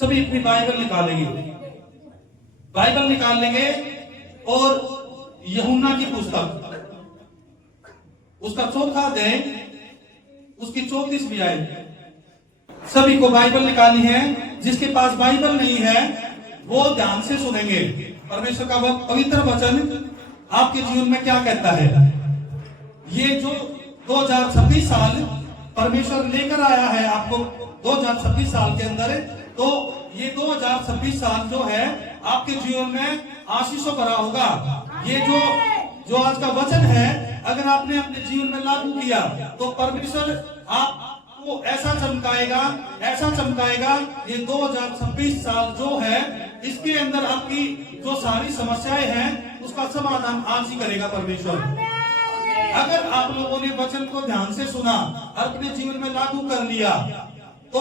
सभी अपनी बाइबल निकालेंगे, बाइबल निकाल लेंगे और यूहन्ना की पुस्तक उसका 4वां अध्याय उसकी 34वीं आयत। सभी को बाइबल निकालनी है। जिसके पास बाइबल नहीं है वो ध्यान से सुनेंगे परमेश्वर का वह पवित्र वचन आपके जीवन में क्या कहता है। ये जो 2026 साल परमेश्वर लेकर आया है आपको 2026 साल के अंदर, तो ये 2026 साल जो है आपके जीवन में आशीषों भरा होगा। ये जो आज का वचन है अगर आपने अपने जीवन में लागू किया तो परमेश्वर आपको ऐसा चमकाएगा। ये 2026 साल जो है इसके अंदर आपकी जो सारी समस्याएं हैं उसका समाधान आज ही करेगा परमेश्वर। अगर आप लोगों ने वचन को ध्यान से सुना और अपने जीवन में लागू कर लिया तो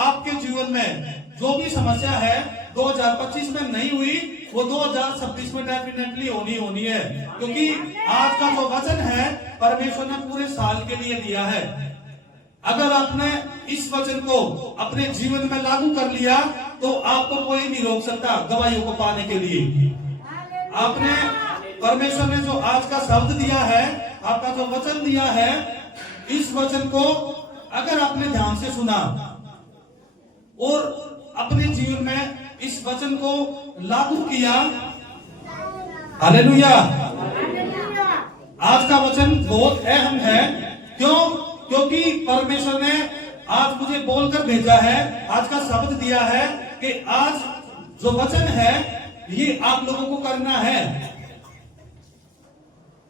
आपके जीवन में जो भी समस्या है 2025 में नहीं हुई वो 2026 में डेफिनेटली होनी है, क्योंकि आज का जो वचन है परमेश्वर ने पूरे साल के लिए दिया है। अगर आपने इस वचन को अपने जीवन में लागू कर लिया तो आपको कोई नहीं रोक सकता गवाहियों को पाने के लिए। आपने परमेश्वर ने जो आज का शब्द दिया है, आपका जो वचन दिया है, इस वचन को अगर आपने ध्यान से सुना और अपने जीवन में इस वचन को लागू किया, हालेलुया। आज का वचन बहुत अहम है। क्योंकि परमेश्वर ने आज मुझे बोलकर भेजा है, आज का शब्द दिया है कि आज जो वचन है ये आप लोगों को करना है।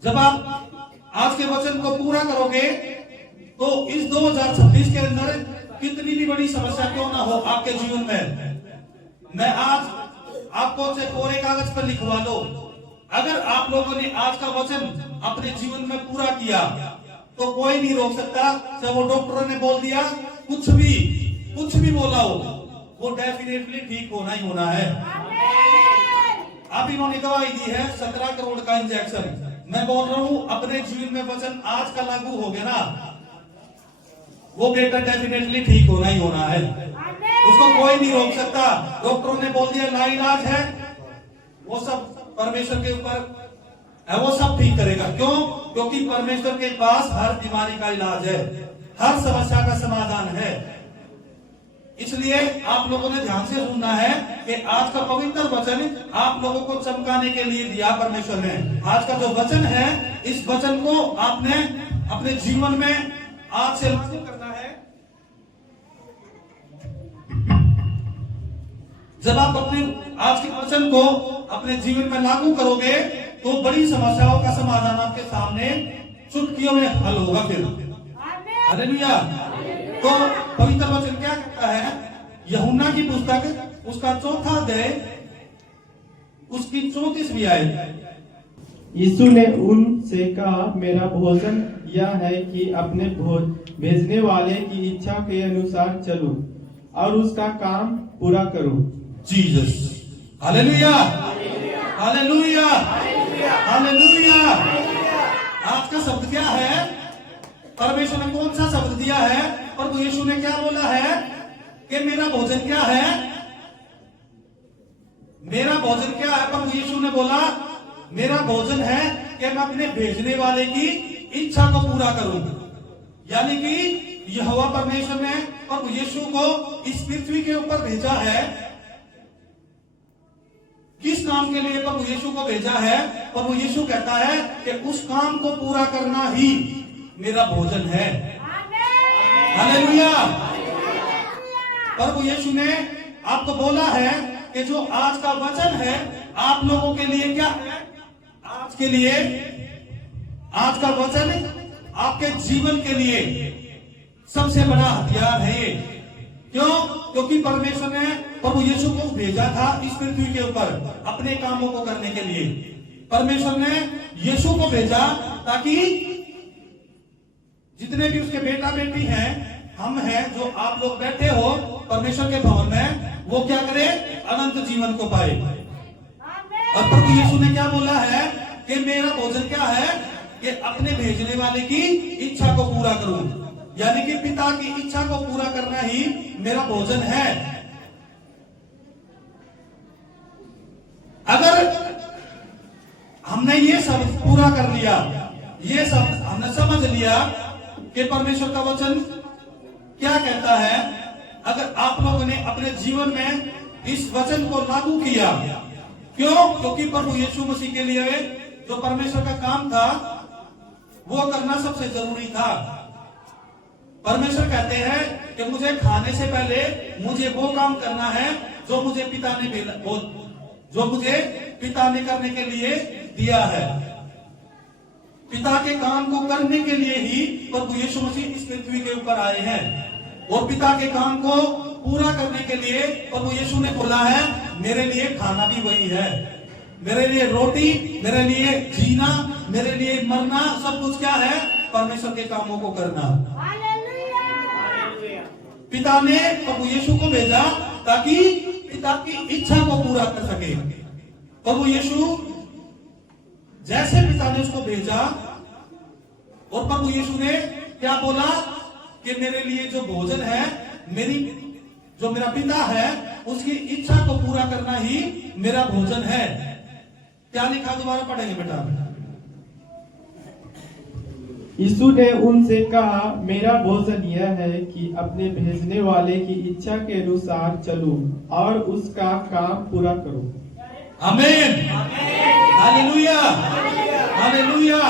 जब आप आज के वचन को पूरा करोगे तो इस 2026 के अंदर कितनी भी बड़ी समस्या क्यों ना हो आपके जीवन में, मैं आज आपको चाहे कोरे कागज पर लिखवा लो, अगर आप लोगों ने आज का वचन अपने जीवन में पूरा किया तो कोई नहीं रोक सकता। चाहे वो डॉक्टरों ने बोल दिया कुछ भी बोला हो, वो डेफिनेटली ठीक होना ही होना है। अब इन्होंने दवाई दी है 17 करोड़ का इंजेक्शन, मैं बोल रहा हूं अपने जीवन में वचन आज का लागू हो गया ना, वो बेटा डेफिनेटली ठीक होना ही होना है, उसको कोई नहीं रोक सकता। डॉक्टरों ने बोल दिया लाइलाज है, वो सब परमेश्वर के ऊपर है, वो सब ठीक करेगा। क्योंकि परमेश्वर के पास हर बीमारी का इलाज है, हर समस्या का समाधान है। इसलिए आप लोगों ने ध्यान से सुनना है कि आज का पवित्र वचन आप लोगों को चमकाने के लिए दिया परमेश्वर ने। आज का जो वचन है इस वचन को आपने अपने जीवन में आज से लागू करना है। जब आप अपने आज के वचन को अपने जीवन में लागू करोगे तो बड़ी समस्याओं का समाधान आपके सामने चुटकियों में हल होगा। फिर हालेलुया। तो पवित्र वचन क्या कहता है? यूहन्ना की पुस्तक उसका 4वां अध्याय उसकी 34वीं आयत। यीशु ने उनसे कहा, मेरा भोजन यह है कि अपने भेजने वाले की इच्छा के अनुसार चलूं और उसका काम पूरा करूं। Jesus, hallelujah, hallelujah, hallelujah. आज का शब्द क्या है? परमेश्वर ने कौन सा शब्द दिया है? प्रभु यीशु ने क्या बोला है कि मेरा भोजन क्या है? मेरा भोजन क्या है? प्रभु यीशु ने बोला मेरा भोजन है कि मैं अपने भेजने वाले की इच्छा को पूरा करूं। यानी कि यहोवा परमेश्वर ने प्रभु यीशु को इस पृथ्वी के ऊपर भेजा है। किस काम के लिए प्रभु यीशु को भेजा है? प्रभु यीशु कहता है कि उस काम को पूरा करना ही मेरा भोजन है। हालेलुया। प्रभु यीशु ने आपको बोला है कि जो आज का वचन है आप लोगों के लिए क्या है? आज के लिए आज का वचन आपके जीवन के लिए सबसे बड़ा हथियार है ये। क्योंकि परमेश्वर ने प्रभु यीशु को भेजा था इस पृथ्वी के ऊपर अपने कामों को करने के लिए। परमेश्वर ने यीशु को भेजा ताकि जितने भी उसके बेटा बेटी हैं, हम हैं, जो आप लोग बैठे हो परमेश्वर के भवन में, वो क्या करे? अनंत जीवन को पाए। और प्रभु यीशु ने क्या बोला है कि मेरा भोजन क्या है? कि अपने भेजने वाले की इच्छा को पूरा करूं। यानी कि पिता की इच्छा को पूरा करना ही मेरा भोजन है। अगर हमने ये सब पूरा कर लिया, ये सब हमने समझ लिया कि परमेश्वर का वचन क्या कहता है, अगर आप लोगों ने अपने जीवन में इस वचन को लागू किया, क्यों? क्योंकि प्रभु यीशु मसीह के लिए जो परमेश्वर का काम था वो करना सबसे जरूरी था। परमेश्वर कहते हैं कि मुझे खाने से पहले मुझे वो काम करना है जो मुझे पिता ने करने के लिए दिया है। पिता के काम को करने के लिए ही प्रभु यीशु मसीह इस पृथ्वी के ऊपर आए हैं, और पिता के काम को पूरा करने के लिए प्रभु यीशु ने बोला है, मेरे लिए खाना भी वही है, मेरे लिए रोटी, मेरे लिए जीना, मेरे लिए मरना, सब कुछ क्या है? परमेश्वर के कामों को करना। पिता ने प्रभु यीशु को भेजा ताकि पिता की इच्छा को पूरा कर सके। प्रभु यीशु जैसे पिता ने उसको भेजा, और प्रभु यीशु ने क्या बोला कि मेरे लिए जो भोजन है, मेरा पिता है, उसकी इच्छा को पूरा करना ही मेरा भोजन है। क्या लिखा? दोबारा पढ़ेंगे बेटा। यीशु ने उनसे कहा, मेरा भोजन यह है कि अपने भेजने वाले की इच्छा के अनुसार चलूं और उसका काम पूरा करूं। आमीन, हालेलुया, हालेलुया।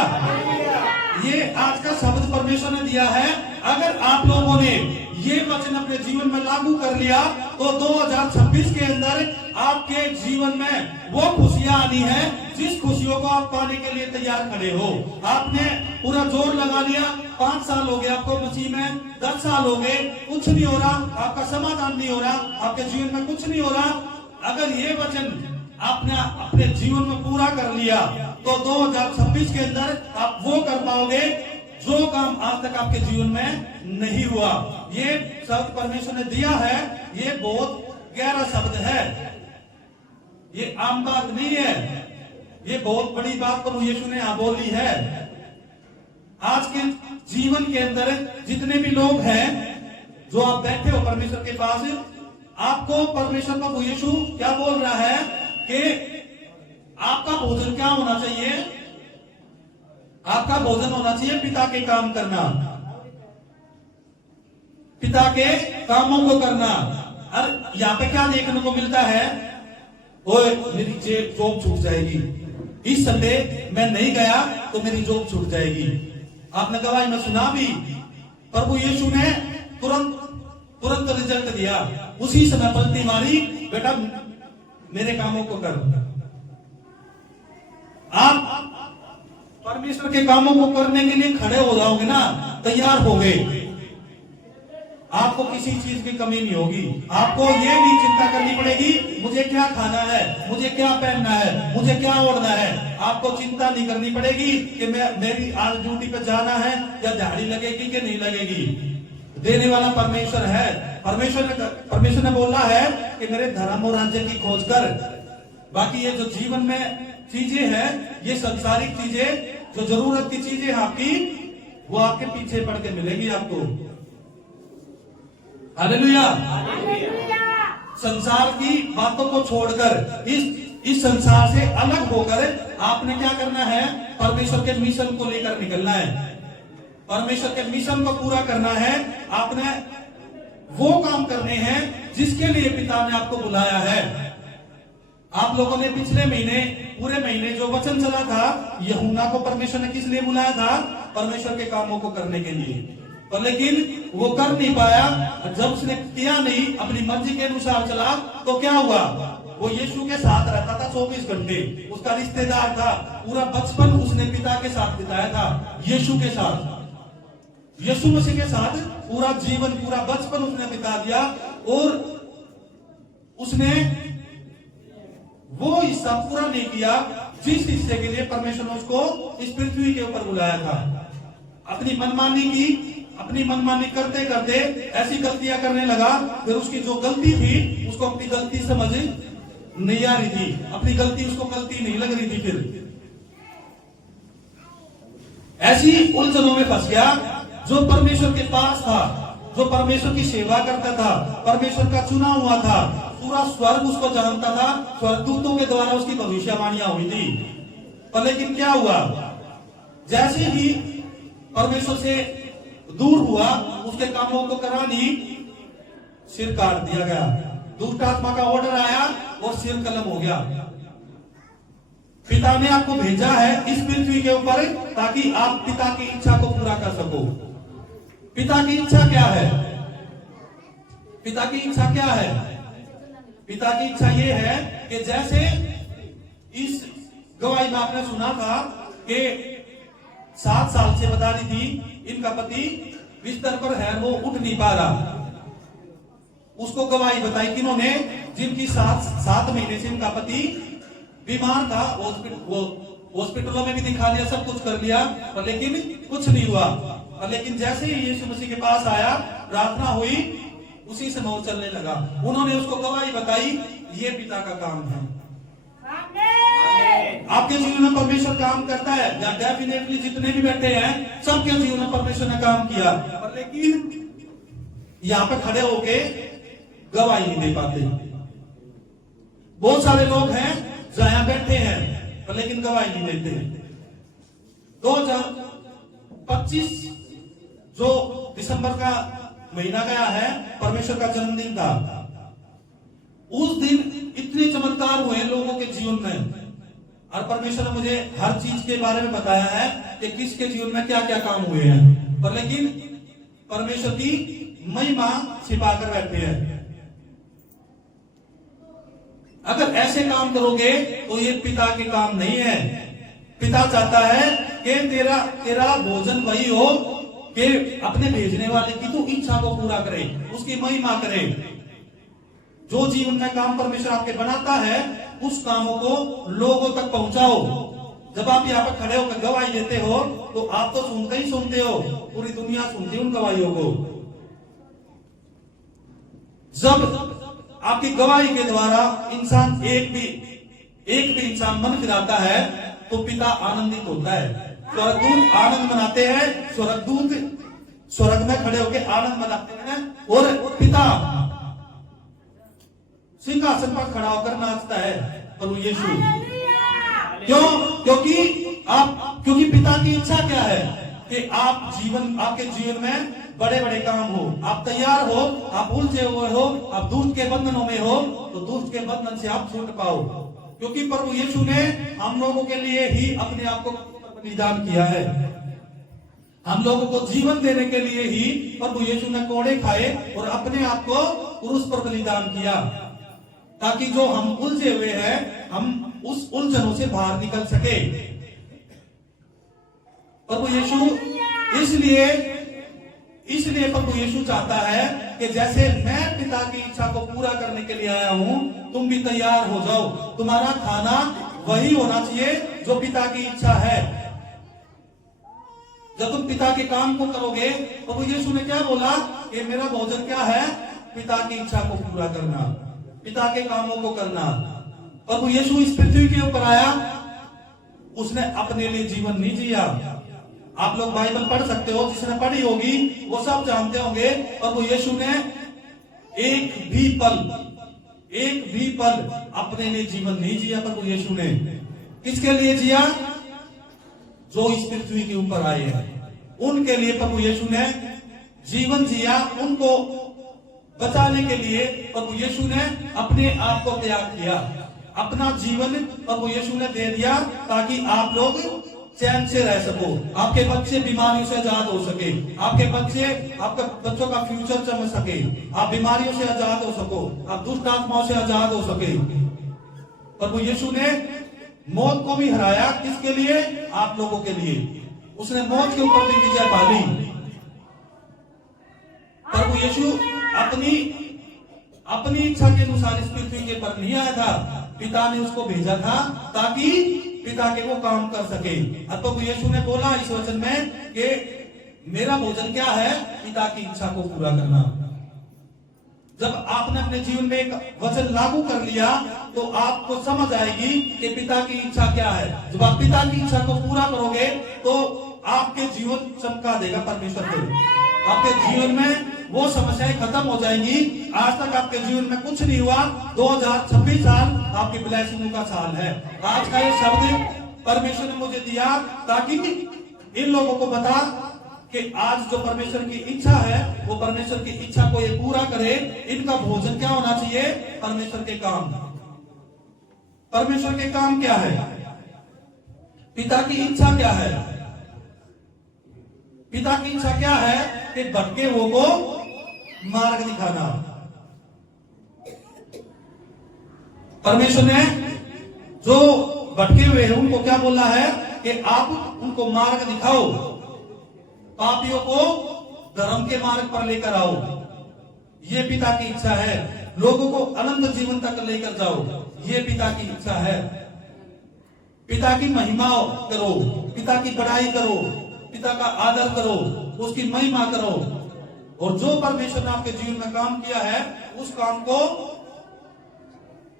ये आज का शब्द परमेश्वर ने दिया है। अगर आप लोगों ने ये वचन अपने जीवन में लागू कर लिया तो 2026 के अंदर आपके जीवन में वो खुशियां आनी है जिस खुशियों को आप पाने के लिए तैयार खड़े हो। आपने पूरा जोर लगा लिया, 5 साल हो गए आपको मसीह में, 10 साल हो गए, कुछ नहीं हो रहा, आपका समाधान नहीं हो रहा, आपके जीवन में कुछ नहीं हो रहा। अगर ये वचन आपने अपने जीवन में पूरा कर लिया तो 2026 के अंदर आप वो कर पाओगे जो काम आज तक आपके जीवन में नहीं हुआ। ये शब्द परमेश्वर ने दिया है, ये बहुत गहरा शब्द है, ये आम बात नहीं है, ये बहुत बड़ी बात प्रभु यीशु ने यहां बोली है। आज के जीवन के अंदर जितने भी लोग हैं जो आप बैठे हो परमेश्वर के पास, आपको परमेश्वर प्रभु यीशु क्या बोल रहा है कि आपका भोजन क्या होना चाहिए? आपका भोजन होना चाहिए पिता के काम करना, पिता के कामों को करना। और यहाँ पे क्या देखने को मिलता है? ओए मेरी जॉब छूट जाएगी, इस संडे मैं नहीं गया तो मेरी जॉब छूट जाएगी। आपने गवाही में सुना भी, प्रभु यीशु ने तुरंत रिजल्ट दिया, उसी समय पलटी मारी, बेटा मेरे कामों को कर। आप परमेश्वर के कामों को करने के लिए खड़े हो जाओगे ना, तैयार हो गए, आपको किसी चीज की कमी नहीं होगी। आपको ये भी चिंता करनी पड़ेगी, मुझे क्या खाना है, मुझे क्या पहनना है, मुझे क्या ओढ़ना है। आपको चिंता नहीं करनी पड़ेगी कि मेरी आज ड्यूटी पे जाना है या दिहाड़ी लगेगी कि नहीं लगेगी। देने वाला परमेश्वर है। परमेश्वर ने बोला है कि मेरे धर्म और राज्य की खोज कर। बाकी ये जो जीवन में चीजें हैं, ये सांसारिक चीजें, जो जरूरत की चीजें आपकी, वो आपके पीछे पड़ के मिलेगी आपको। हालेलुया। संसार की बातों को छोड़कर, इस संसार से अलग होकर आपने क्या करना है? परमेश्वर के मिशन को लेकर निकलना है, परमेश्वर के मिशन को पूरा करना है। आपने वो काम करने हैं जिसके लिए पिता ने आपको बुलाया है। आप लोगों ने पिछले महीने, पूरे महीने जो वचन चला था, यूहन्ना को परमेश्वर ने किस लिए बुलाया था? परमेश्वर के कामों को करने के लिए। पर लेकिन वो कर नहीं पाया। जब उसने किया नहीं, अपनी मर्जी के अनुसार चला, तो क्या हुआ? वो यीशु के साथ रहता था 24 घंटे, उसका रिश्तेदार था, पूरा बचपन उसने पिता के साथ बिताया था, यीशु के साथ, यीशु मसीह के साथ पूरा जीवन, पूरा बचपन उसने बिता दिया। और उसने वो हिस्सा पूरा नहीं किया जिस हिस्से के लिए परमेश्वर ने उसको इस पृथ्वी के ऊपर बुलाया था। अपनी मनमानी की, अपनी मनमानी करते करते ऐसी गलतियां करने लगा। फिर उसकी जो गलती थी, उसको अपनी गलती समझ नहीं आ रही थी, अपनी गलती उसको गलती नहीं लग रही थी। फिर ऐसी उलझनों में फंस गया। जो परमेश्वर के पास था, जो परमेश्वर की सेवा करता था, परमेश्वर का चुना हुआ था, पूरा स्वर्ग उसको जानता था, स्वर्गदूतों के द्वारा उसकी भविष्यवाणियां हुई थी। पर लेकिन क्या हुआ, जैसे ही परमेश्वर से दूर हुआ, उसके कामों को करा नहीं, सिर काट दिया गया। दुष्ट आत्मा का ऑर्डर आया और सिर कलम हो गया। पिता ने आपको भेजा है इस पृथ्वी के ऊपर ताकि आप पिता की इच्छा को पूरा कर सको। पिता की इच्छा क्या है? पिता की इच्छा क्या है? पिता की इच्छा यह है कि जैसे इस गवाही में आपने सुना था कि 7 साल से बता रही थी इनका पति बिस्तर पर है, वो उठ नहीं पा रहा। उसको गवाही बताई किन्होंने? जिनकी 7 महीने से इनका पति बीमार था। हॉस्पिटलों में भी दिखा लिया, सब कुछ कर लिया, पर लेकिन कुछ नहीं हुआ। और लेकिन जैसे ही यीशु मसीह के पास आया, प्रार्थना हुई, उसी से मौत चलने लगा। उन्होंने उसको गवाही बताई, ये पिता का काम है। आपके जीवन में परमेश्वर काम करता है। डेफिनेटली जितने भी बैठे हैं सबके जीवन में परमेश्वर ने काम किया, पर लेकिन यहाँ पे खड़े होके गवाही नहीं दे पाते। बहुत सारे लोग हैं जहां बैठे हैं पर लेकिन गवाही नहीं देते। 2025 जो दिसंबर का महीना गया है, परमेश्वर का जन्मदिन था। उस दिन इतने चमत्कार हुए लोगों के जीवन में, और परमेश्वर ने मुझे हर चीज के बारे में बताया है कि किसके जीवन में क्या क्या काम हुए हैं। पर लेकिन परमेश्वर की महिमा छिपा कर बैठे हैं। अगर ऐसे काम करोगे तो ये पिता के काम नहीं है। पिता चाहता है कि तेरा भोजन वही हो कि अपने भेजने वाले की तो इच्छा को पूरा करे, उसकी महिमा करे। जो जीवन में काम परमेश्वर आपके बनाता है, उस कामों को लोगों तक पहुंचाओ। जब आप यहाँ पर खड़े होकर गवाही देते हो तो आप तो सुनते ही सुनते हो, पूरी दुनिया सुनती है उन गवाहियों को। जब आपकी गवाही के द्वारा इंसान एक भी इंसान मन फिराता है तो पिता आनंदित होता है। स्वर्गदूत आनंद मनाते हैं, स्वर्गदूत स्वर्ग में खड़े होकर आनंद मनाते हैं, और पिता सिंहासन पर खड़ा होकर नाचता है प्रभु यीशु। क्यों? क्योंकि पिता की इच्छा क्या है कि आपके जीवन में बड़े बड़े काम हो, आप तैयार हो, आप उलझे हुए हो, आप दुष्ट के बंधनों में हो, तो दुष्ट के बंधन से आप छूट पाओ। क्योंकि प्रभु यीशु ने हम लोगों के लिए ही अपने आप को बलिदान किया है। हम लोगों को जीवन देने के लिए ही प्रभु यीशु ने कोड़े खाए और अपने आप को क्रूस पर बलिदान किया, ताकि जो हम उलझे हुए हैं हम उस उलझनों से बाहर निकल सके। प्रभु यीशु इसलिए प्रभु यीशु चाहता है कि जैसे मैं पिता की इच्छा को पूरा करने के लिए आया हूं, तुम भी तैयार हो जाओ। तुम्हारा खाना वही होना चाहिए जो पिता की इच्छा है। जब तुम पिता के काम को करोगे, प्रभु यीशु ने क्या बोला कि मेरा भोजन क्या है? पिता की इच्छा को पूरा करना, पिता के कामों को करना। प्रभु यीशु इस पृथ्वी के ऊपर आया, उसने अपने लिए जीवन नहीं जिया। आप लोग बाइबल पढ़ सकते हो, जिसने पढ़ी होगी वो सब जानते होंगे। प्रभु यीशु ने एक भी पल अपने लिए जीवन नहीं जिया। प्रभु यीशु ने किसके लिए जिया? जो इस पृथ्वी के ऊपर आए हैं उनके लिए प्रभु यीशु ने जीवन जिया। उनको बचाने के लिए प्रभु यीशु ने अपने आप को त्याग किया, अपना जीवन प्रभु यीशु ने दे दिया, ताकि आप लोग चैन से रह सको, आपके बच्चे बीमारियों से आजाद हो सके, आपके बच्चों का फ्यूचर चमक सके, आप बीमारियों से आजाद हो सको, आप दुष्ट आत्माओं से आजाद हो सके। प्रभु यीशु ने मौत को भी हराया, किसके लिए? आप लोगों के लिए। उसने मौत के ऊपर भी विजय पाली। प्रभु यीशु अपनी इच्छा के अनुसार इस पृथ्वी के पर नहीं आया था, पिता ने उसको भेजा था ताकि पिता के वो काम कर सके। अब प्रभु यीशु ने बोला इस वचन में कि मेरा भोजन क्या है? पिता की इच्छा को पूरा करना। जब आपने अपने जीवन में एक वचन लागू कर लिया तो आपको समझ आएगी कि पिता की इच्छा क्या है। जब आप पिता की इच्छा को पूरा करोगे तो आपके जीवन चमका देगा परमेश्वर को। आपके जीवन में वो समस्याएं खत्म हो जाएंगी। आज तक आपके जीवन में कुछ नहीं हुआ, 2026 साल आपकी ब्लेसिंग का साल है। आज का ये शब्द परमेश्वर ने मुझे दिया ताकि इन लोगों को बता कि आज जो परमेश्वर की इच्छा है वो परमेश्वर की इच्छा को ये पूरा करे। इनका भोजन क्या होना चाहिए? परमेश्वर के काम। परमेश्वर के काम क्या है? पिता की इच्छा क्या है? पिता की इच्छा क्या है? कि भटके हुओं को मार्ग दिखाना। परमेश्वर ने जो भटके हुए हैं उनको क्या बोला है कि आप उनको मार्ग दिखाओ, पापियों को धर्म के मार्ग पर लेकर आओ। ये पिता की इच्छा है। लोगों को अनंत जीवन तक लेकर जाओ, ये पिता की इच्छा है। पिता की महिमा करो, पिता की बड़ाई करो, पिता का आदर करो, उसकी महिमा करो। और जो परमेश्वर ने आपके जीवन में काम किया है उस काम को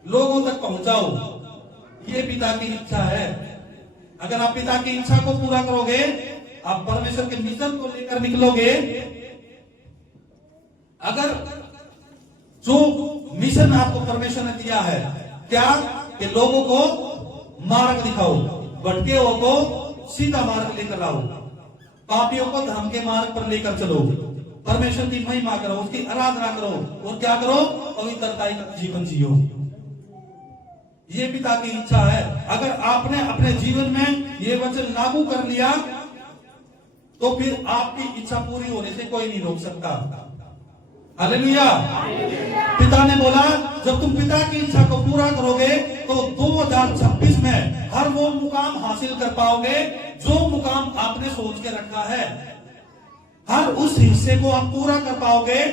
लोगों तक पहुंचाओ, ये पिता की इच्छा है। अगर आप पिता की इच्छा को पूरा करोगे, आप परमेश्वर के मिशन को लेकर निकलोगे। अगर जो मिशन आपको परमेश्वर ने दिया है क्या? कि लोगों को मार्ग दिखाओ, भटके हुओं को सीधा मार्ग लेकर आओ, पापियों को धर्म के मार्ग पर लेकर चलो, परमेश्वर की महिमा करो, उसकी आराधना करो और क्या करो? पवित्रता का जीवन जियो। ये पिता की इच्छा है। अगर आपने अपने जीवन में ये वचन लागू कर लिया तो फिर आपकी इच्छा पूरी होने से कोई नहीं रोक सकता। हालेलुया। पिता ने बोला जब तुम पिता की इच्छा को पूरा करोगे तो 2026 में हर वो मुकाम हासिल कर पाओगे जो मुकाम आपने सोच के रखा है। हर उस हिस्से को आप पूरा कर पाओगे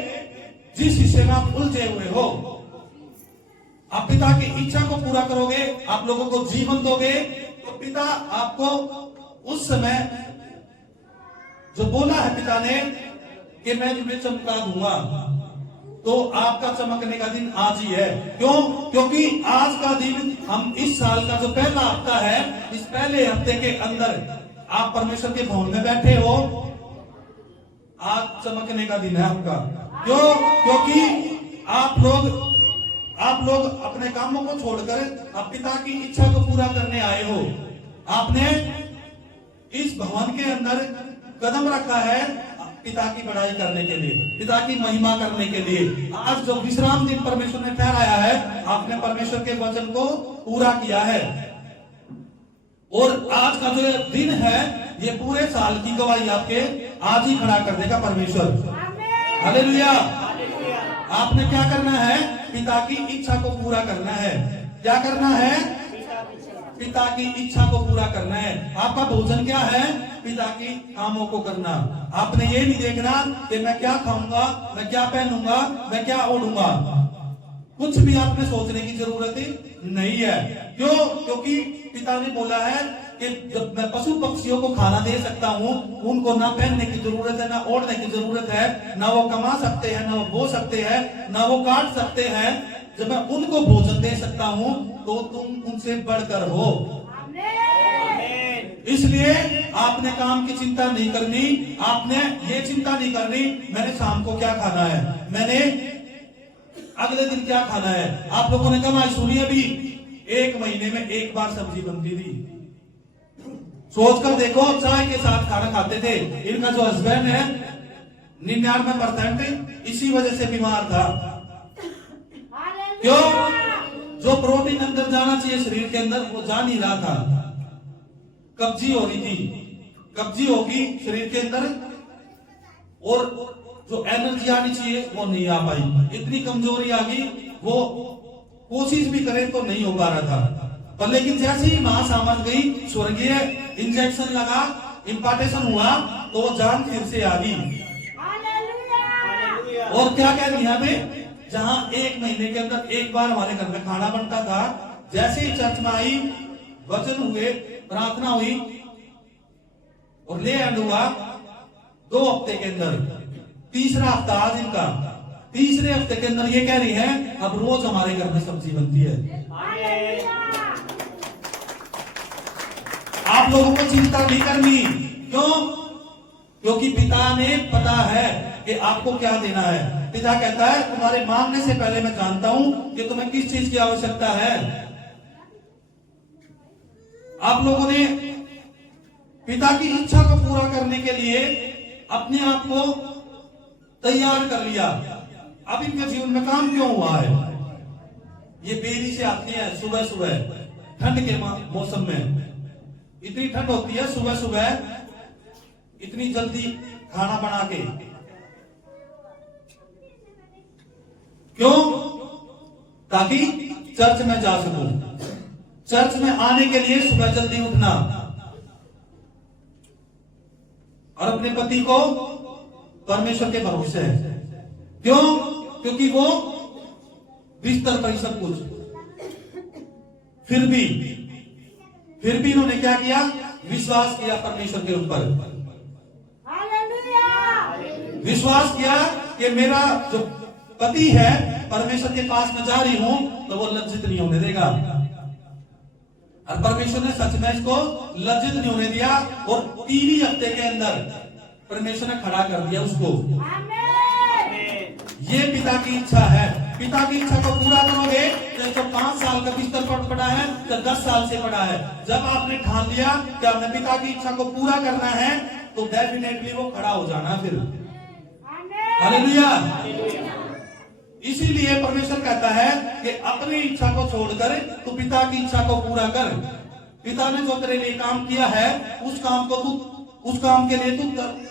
जिस हिस्से में आप उलझे हुए हो। आप पिता की इच्छा को पूरा करोगे, आप लोगों को जीवन दोगे, तो पिता आपको उस समय जो बोला है पिता ने कि मैं तुम्हें चमका दूंगा, तो आपका चमकने का दिन आज ही है। क्यों? क्योंकि आज का दिन, हम इस साल का जो पहला हफ्ता है, इस पहले हफ्ते के अंदर आप परमेश्वर के भवन में बैठे हो, आज चमकने का दिन है आपका। क्यों? क्योंकि आप लोग अपने कामों को छोड़कर आप पिता की इच्छा को पूरा करने आए हो। आपने इस भवन के अंदर कदम रखा है पिता की बड़ाई करने के लिए, पिता की महिमा करने के लिए। आज जो विश्राम दिन परमेश्वर ने ठहराया है, आपने परमेश्वर के वचन को पूरा किया है। और आज का जो दिन है, ये पूरे साल की गवाही आपके आज ही खड़ा कर देगा परमेश्वर। हालेलुया। आपने क्या करना है? पिता की इच्छा को पूरा करना है। क्या करना है? पिता की इच्छा को पूरा करना है। आपका भोजन क्या है? पिता की कामों को करना। आपने ये नहीं देखना कि मैं क्या खाऊंगा, मैं क्या पहनूंगा, मैं क्या ओढ़ूंगा। कुछ भी आपने सोचने की जरूरत नहीं है। क्यों? क्योंकि पिता ने बोला है कि जब मैं पशु पक्षियों को खाना दे सकता हूँ, उनको ना पहनने की जरूरत है, ना ओढ़ने की जरूरत है, ना वो कमा सकते हैं, ना वो बो सकते हैं, ना वो काट सकते हैं। जब मैं उनको भोजन दे सकता हूँ तो तुम उनसे बढ़कर हो। इसलिए आपने काम की चिंता नहीं करनी। आपने ये चिंता नहीं करनी मैंने शाम को क्या खाना है, मैंने अगले दिन क्या खाना है। आप लोगों ने कमाई सुनी, अभी 1 महीने में 1 बार सब्जी बनती थी। सोचकर देखो, चाय के साथ खाना खाते थे। इनका जो हस्बैंड है 99% इसी वजह से बीमार था। क्यों? जो प्रोटीन अंदर जाना चाहिए शरीर के अंदर, वो जा नहीं रहा था। कब्जी हो रही थी, कब्जी होगी शरीर के अंदर, और जो एनर्जी आनी चाहिए वो नहीं आ पाई। इतनी कमजोरी आ गई, वो कोशिश भी करे तो नहीं हो पा रहा था। पर लेकिन जैसे ही मां समझ गई, स्वर्गीय इंजेक्शन लगा, इम्पार्टेशन हुआ, तो वो जान फिर से आ गई। और क्या कह रही है हमें? जहां 1 महीने के अंदर 1 बार हमारे घर में खाना बनता था, जैसे ही चर्च में आई, वचन हुए, प्रार्थना हुई और ले एंड हुआ, 2 हफ्ते के अंदर, तीसरा हफ्ता आज इनका, तीसरे हफ्ते के अंदर ये कह रही है अब रोज हमारे घर में सब्जी बनती है। आप लोगों को चिंता नहीं करनी। क्यों? क्योंकि पिता ने पता है कि आपको क्या देना है। पिता कहता है तुम्हारे मांगने से पहले मैं जानता हूं कि तुम्हें किस चीज की आवश्यकता है। आप लोगों ने पिता की इच्छा को पूरा करने के लिए अपने आप को तैयार कर लिया। अब इनके जीवन में काम क्यों हुआ है? ये बेरी से आती है सुबह सुबह ठंड के मौसम में। इतनी ठंड होती है सुबह सुबह, इतनी जल्दी खाना बना के। क्यों? ताकि चर्च में जा सकूं। चर्च में आने के लिए सुबह जल्दी उठना और अपने पति को परमेश्वर के भरोसे है। क्यों? क्योंकि वो बिस्तर पर ही सब कुछ। फिर भी इन्होंने क्या किया? विश्वास किया परमेश्वर के ऊपर। विश्वास किया कि मेरा जो पति है परमेश्वर के पास मैं जा रही हूं तो वो लज्जित नहीं होने देगा। और परमेश्वर ने सच में इसको लज्जित नहीं होने दिया और 3 ही हफ्ते के अंदर परमेश्वर ने खड़ा कर दिया उसको। ये पिता की इच्छा है। पिता की इच्छा को पूरा करोगे तो 5 साल का बिस्तर पर पड़ा है तो 10 साल से पड़ा है। जब आपने ठान लिया कि आपने पिता की इच्छा को पूरा करना है तो डेफिनेटली वो खड़ा हो जाना फिर। हालेलुया। इसीलिए परमेश्वर कहता है कि अपनी इच्छा को छोड़कर तू पिता की इच्छा को पूरा कर। पिता ने जो तेरे लिए काम किया है उस काम के लिए तू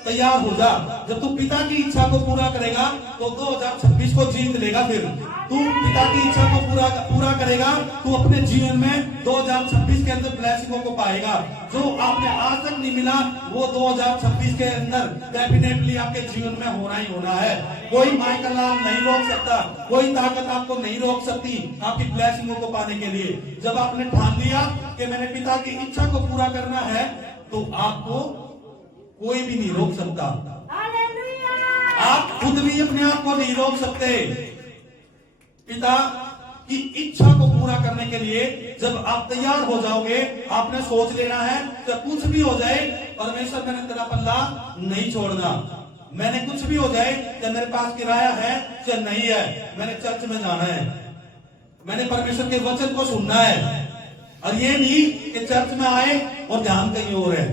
तैयार हो जा। जब तू पिता की इच्छा को पूरा करेगा तो 2026 को जीत लेगा। फिर तू पिता की इच्छा को पूरा करेगा, तू अपने जीवन में 2026 के अंदर ब्लेसिंगों को पाएगा। जो आपने आज तक नहीं मिला वो 2026 के अंदर डेफिनेटली आपके जीवन में होना ही होना है। कोई माई का लाभ नहीं रोक सकता, कोई ताकत आपको नहीं रोक सकती आपकी ब्लेसिंगों को पाने के लिए। जब आपने ठान लिया कि मैंने पिता की इच्छा को पूरा करना है तो आपको कोई भी नहीं रोक सकता। आप खुद भी अपने आप को नहीं रोक सकते। पिता की इच्छा को पूरा करने के लिए जब आप तैयार हो जाओगे, आपने सोच लेना है कि कुछ भी हो जाए परमेश्वर मैंने तेरा पल्ला नहीं छोड़ना। मैंने कुछ भी हो जाए, चाहे मेरे पास किराया है चाहे नहीं है, मैंने चर्च में जाना है, मैंने परमेश्वर के वचन को सुनना है। और ये नहीं कि चर्च में आए और ध्यान कहीं और है,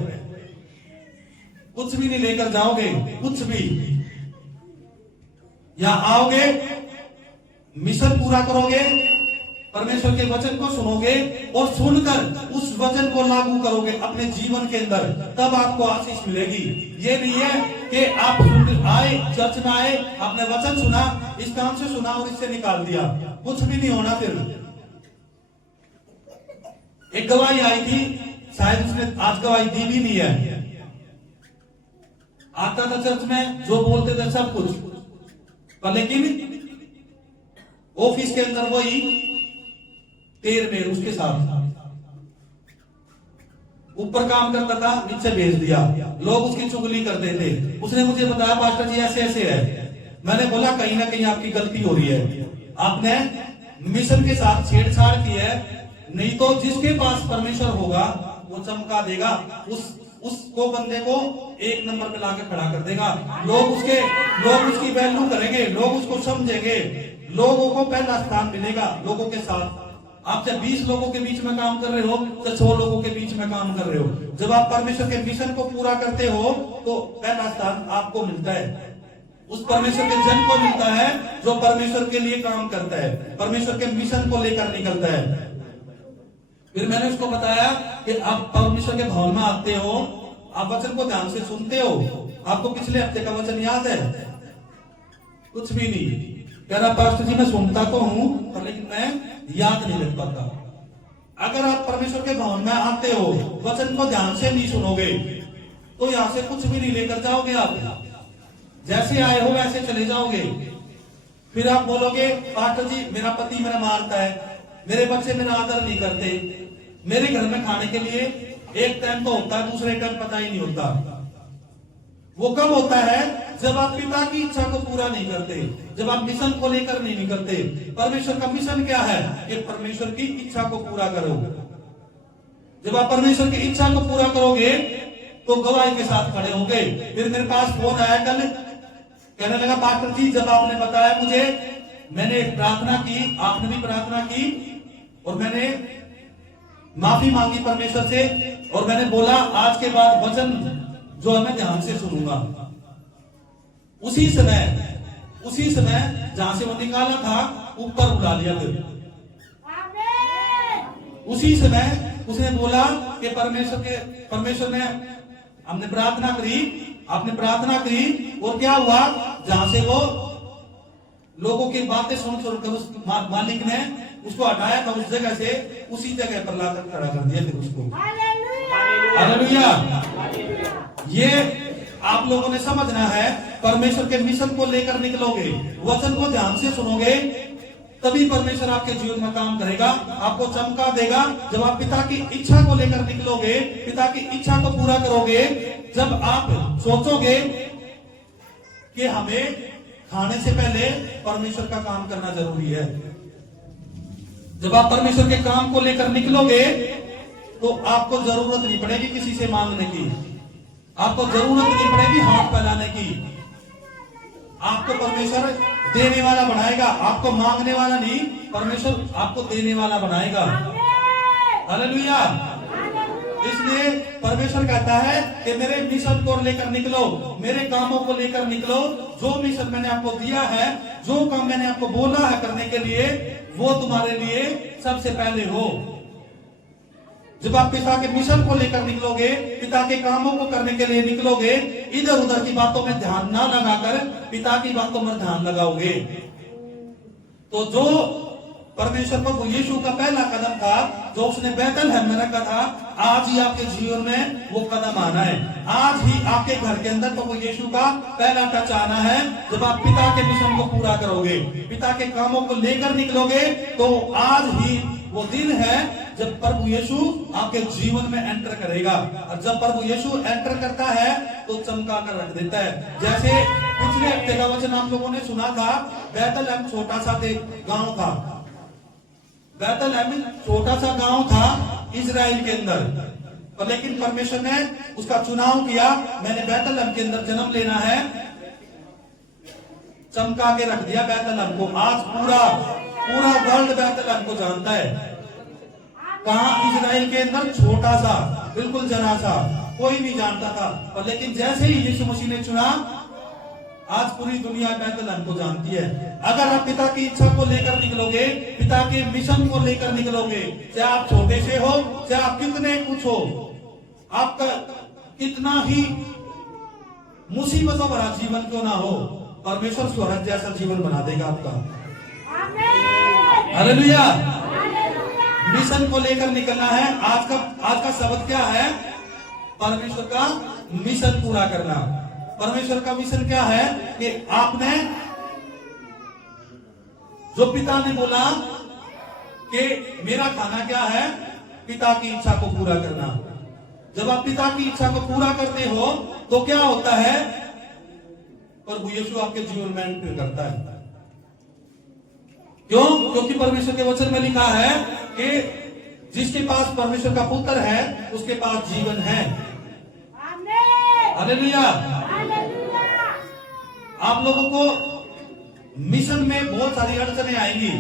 कुछ भी नहीं लेकर जाओगे। कुछ भी यहां आओगे, मिशन पूरा करोगे, परमेश्वर के वचन को सुनोगे और सुनकर उस वचन को लागू करोगे अपने जीवन के अंदर, तब आपको आशीष मिलेगी। ये नहीं है कि आप आए चर्च में आए, आपने वचन सुना, इस काम से सुना और इससे निकाल दिया, कुछ भी नहीं होना। फिर एक गवाही आई थी, शायद उसने आज गवाही दी भी नहीं है। आता था चर्च में, जो बोलते थे सब कुछ, पर लेकिन ऑफिस के अंदर वही तेर में उसके साथ ऊपर काम करता था, नीचे भेज दिया। लोग उसकी चुगली करते थे। उसने मुझे बताया पास्टर जी ऐसे ऐसे है। मैंने बोला कहीं ना कहीं आपकी गलती हो रही है, आपने मिशन के साथ छेड़छाड़ की है। नहीं तो जिसके पास परमेश्वर होगा वो चमका देगा, उसको बंदे को 1 नंबर पे लाकर खड़ा कर देगा। लोग उसकी वैल्यू करेंगे, लोग उसको समझेंगे, लोगों को पहला स्थान मिलेगा लोगों के साथ। आप जब 20 लोगों के बीच में काम कर रहे हो तो 100 लोगों के बीच में काम कर रहे हो। जब आप परमेश्वर के मिशन को पूरा करते हो तो पहला स्थान आपको मिलता है, उस परमेश्वर के जन को मिलता है जो परमेश्वर के लिए काम करता है, परमेश्वर के मिशन को लेकर निकलता है। फिर मैंने उसको बताया कि आप परमेश्वर के भवन में आते हो, आप वचन को ध्यान से सुनते हो, आपको पिछले हफ्ते का वचन याद है? कुछ भी नहीं। कह रहा पास्टर जी मैं सुनता तो हूं पर लेकिन मैं याद नहीं रख पाता। अगर आप परमेश्वर के भवन में आते हो, वचन को ध्यान से नहीं सुनोगे तो यहां से कुछ भी नहीं लेकर जाओगे। आप जैसे आए हो वैसे चले जाओगे। फिर आप बोलोगे पास्टर जी मेरा पति मेरा मारता है, मेरे बच्चे मेरा आदर नहीं करते, मेरे घर में खाने के लिए एक टाइम तो होता है, दूसरे टाइम पता ही नहीं होता। वो कब होता है? जब आप पिता की इच्छा को पूरा नहीं करते, जब आप मिशन को लेकर नहीं निकलते। परमेश्वर का मिशन क्या है? कि परमेश्वर की इच्छा को पूरा करो। जब आप परमेश्वर की इच्छा को पूरा करोगे तो गवाही के साथ खड़े हो गए। फिर मेरे पास फोन आया कल, कहने लगा पास्टर जी जब आपने बताया मुझे, मैंने प्रार्थना की, आपने भी प्रार्थना की और मैंने माफी मांगी परमेश्वर से, और मैंने बोला आज के बाद वचन जो है मैं ध्यान से सुनूंगा। उसी समय जहां से वो निकाला था ऊपर उड़ा लिया। फिर उसी समय उसने बोला कि परमेश्वर ने, हमने प्रार्थना करी, आपने प्रार्थना करी, और क्या हुआ, जहां से वो लोगों की बातें सुनकर उस मालिक ने उसको हटाया था उस जगह से, उसी जगह पर लाकर खड़ा कर दिया फिर उसको। हालेलुया। ये आप लोगों ने समझना है, परमेश्वर के मिशन को लेकर निकलोगे, वचन को ध्यान से सुनोगे, तभी परमेश्वर आपके जीवन में काम करेगा, आपको चमका देगा। जब आप पिता की इच्छा को लेकर निकलोगे, पिता की इच्छा को पूरा करोगे, जब आप सोचोगे कि हमें खाने से पहले परमेश्वर का काम करना जरूरी है, जब आप परमेश्वर के काम को लेकर निकलोगे तो आपको जरूरत नहीं पड़ेगी किसी से मांगने की, आपको जरूरत नहीं पड़ेगी हाथ फैलाने की। आपको परमेश्वर देने वाला बनाएगा, आपको मांगने वाला नहीं, परमेश्वर आपको देने वाला बनाएगा। हालेलुया। इसलिए परमेश्वर कहता है कि मेरे मिशन को लेकर निकलो, मेरे कामों को लेकर निकलो। जो मिशन मैंने आपको दिया है, जो काम मैंने आपको बोला है करने के लिए, वो तुम्हारे लिए सबसे पहले हो। जब आप पिता के मिशन को लेकर निकलोगे, पिता के कामों को करने के लिए निकलोगे, इधर उधर की बातों में ध्यान ना लगाकर पिता की बातों में ध्यान लगाओगे, तो जो परमेश्वर प्रभु यीशु का पहला कदम था, जो उसने बैतलहम में रखा था, आज ही आपके जीवन में वो कदम आना है। आज ही आपके घर के अंदर प्रभु यीशु का पहला टच आना है। जब आप पिता के मिशन को पूरा करोगे, पिता के कामों को लेकर निकलोगे, तो आज ही वो दिन है जब प्रभु यीशु आपके जीवन में एंटर करेगा। और जब प्रभु यीशु एंटर करता है तो चमका कर रख देता है। जैसे पिछले हफ्ते का वचन आप लोगों ने सुना था, बैतलहम छोटा सा गांव था, बैतलहम छोटा सा गांव था इजराइल के अंदर, पर लेकिन परमेश्वर ने उसका चुनाव किया, मैंने बैतलहम के अंदर जन्म लेना है, चमका के रख दिया बैतलहम को। आज पूरा वर्ल्ड बैतलहम को जानता है। कहां? इजराइल के अंदर छोटा सा, बिल्कुल जरा सा, कोई नहीं जानता था, पर लेकिन जैसे ही यीशु मसीह ने चुना, आज पूरी दुनिया बैतलहम को जानती है। अगर आप पिता की इच्छा को लेकर निकलोगे, पिता के मिशन को लेकर निकलोगे, चाहे आप छोटे से हो, चाहे आप कितने कुछ हो, आपका कितना ही मुसीबतों भरा जीवन क्यों ना हो, परमेश्वर स्वर्ग जैसा जीवन बना देगा आपका। हालेलुया। मिशन को लेकर निकलना है। आज का शब्द क्या है? परमेश्वर का मिशन पूरा करना। परमेश्वर का मिशन क्या है कि आपने, जो पिता ने बोला कि मेरा खाना क्या है, पिता की इच्छा को पूरा करना। जब आप पिता की इच्छा को पूरा करते हो तो क्या होता है? प्रभु यीशु आपके जीवन में एंटर करता है। क्यों? क्योंकि परमेश्वर के वचन में लिखा है कि जिसके पास परमेश्वर का पुत्र है उसके पास जीवन है। हालेलुया। आप लोगों को मिशन में बहुत सारी अड़चनें आएंगी।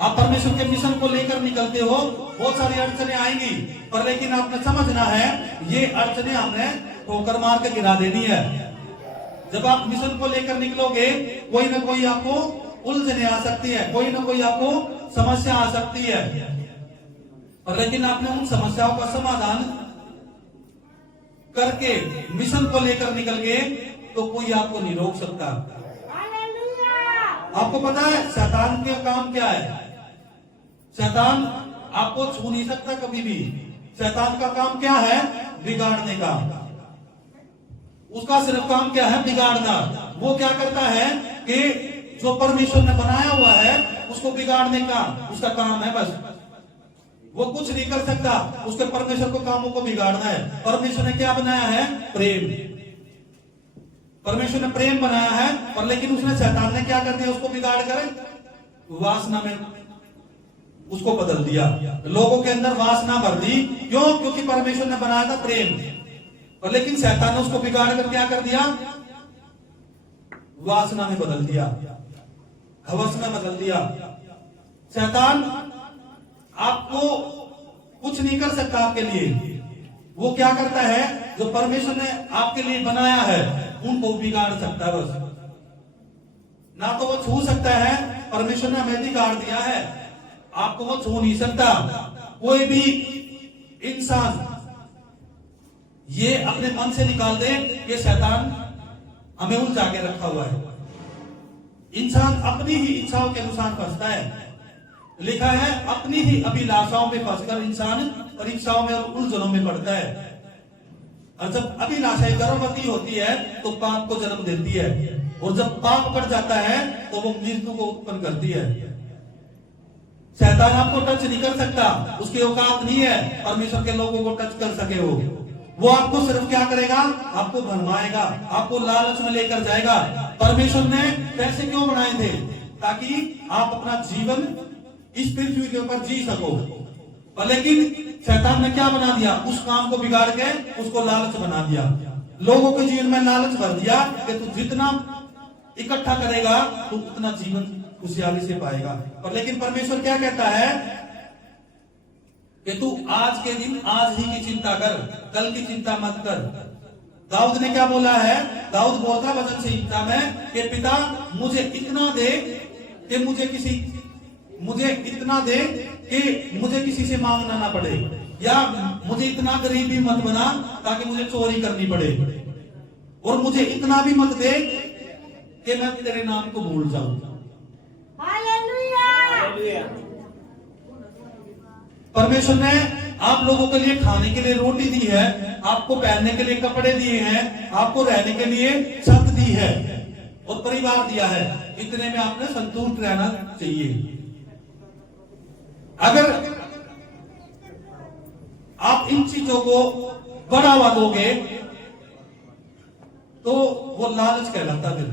आप परमेश्वर के मिशन को लेकर निकलते हो, बहुत सारी अड़चनें आएंगी, पर लेकिन आपने समझना है ये अड़चनें हमने ठोकर मार के गिरा देनी है। जब आप मिशन को लेकर निकलोगे, कोई ना कोई आपको उलझने आ सकती है, कोई ना कोई आपको समस्या आ सकती है, और लेकिन आपने उन समस्याओं का समाधान करके मिशन को लेकर निकल गए तो कोई आपको नहीं रोक सकता। आपको पता है शैतान का काम क्या है? शैतान आपको छू नहीं सकता कभी भी। शैतान का काम क्या है? बिगाड़ने का। उसका सिर्फ काम क्या है? बिगाड़ना। वो क्या करता है कि जो परमेश्वर ने बनाया हुआ है उसको बिगाड़ने का उसका काम है। बस वो कुछ नहीं कर सकता, उसके परमेश्वर को कामों को बिगाड़ना है। परमेश्वर ने क्या बनाया है? प्रेम। परमेश्वर ने प्रेम बनाया है, पर लेकिन उसने, शैतान ने क्या कर दिया? उसको बिगाड़ कर वासना में उसको बदल दिया, लोगों के अंदर वासना भर दी। क्यों? क्योंकि परमेश्वर ने बनाया था प्रेम। और लेकिन शैतान ने उसको बिगाड़ कर क्या कर दिया, वासना में बदल दिया, हवस में बदल दिया। शैतान आपको कुछ नहीं कर सकता आपके लिए। वो क्या करता है, जो परमेश्वर ने आपके लिए बनाया है उनको बिगाड़ सकता है बस। ना तो वो छू सकता है, परमेश्वर ने हमें बिगाड़ दिया है, आपको वो छू नहीं सकता। कोई भी इंसान ये अपने मन से निकाल दे कि शैतान हमें उलझा के रखा हुआ है। इंसान अपनी ही इच्छाओं के अनुसार फंसता है। लिखा है अपनी ही अभिलाषाओं में फंसकर इंसान परीक्षाओं में और उलझनों में पड़ता है। और जब अभिलाषाएं गर्भवती होती है तो पाप को जन्म देती है, और जब पाप बढ़ जाता है तो वो मृत्यु को उत्पन्न करती है। शैतान आपको टच नहीं कर सकता, उसकी औकात नहीं है परमेश्वर के लोगों को टच कर सके। वो आपको सिर्फ क्या करेगा, आपको भरमाएगा, आपको लालच में लेकर जाएगा। परमेश्वर ने पैसे क्यों बनाए थे, ताकि आप अपना जीवन इस पृथ्वी के ऊपर जी सको। और लेकिन शैतान ने क्या बना दिया, उस काम को बिगाड़ के उसको लालच बना दिया। लोगों के जीवन में लालच भर दिया कि तू जितना इकट्ठा करेगा तो उतना जीवन खुशहाली से पाएगा। और लेकिन परमेश्वर क्या कहता है कि तू आज के दिन आज ही की चिंता कर, कल की चिंता मत कर। दाऊद ने क्या बोला है, दाऊद बोलता वचन संहिता में कि पिता मुझे इतना दे कि मुझे किसी से मांगना ना पड़े, या मुझे इतना गरीबी मत बना ताकि मुझे चोरी करनी पड़े, और मुझे इतना भी मत दे कि मैं तेरे नाम को भूल जाऊं। हालेलुया। परमेश्वर ने आप लोगों के लिए खाने के लिए रोटी दी है, आपको पहनने के लिए कपड़े दिए हैं, आपको रहने के लिए छत दी है और परिवार दिया है। इतने में आपने संतुष्ट रहना चाहिए। अगर आप इन चीजों को बढ़ावा दोगे तो वो लालच कहलाता है।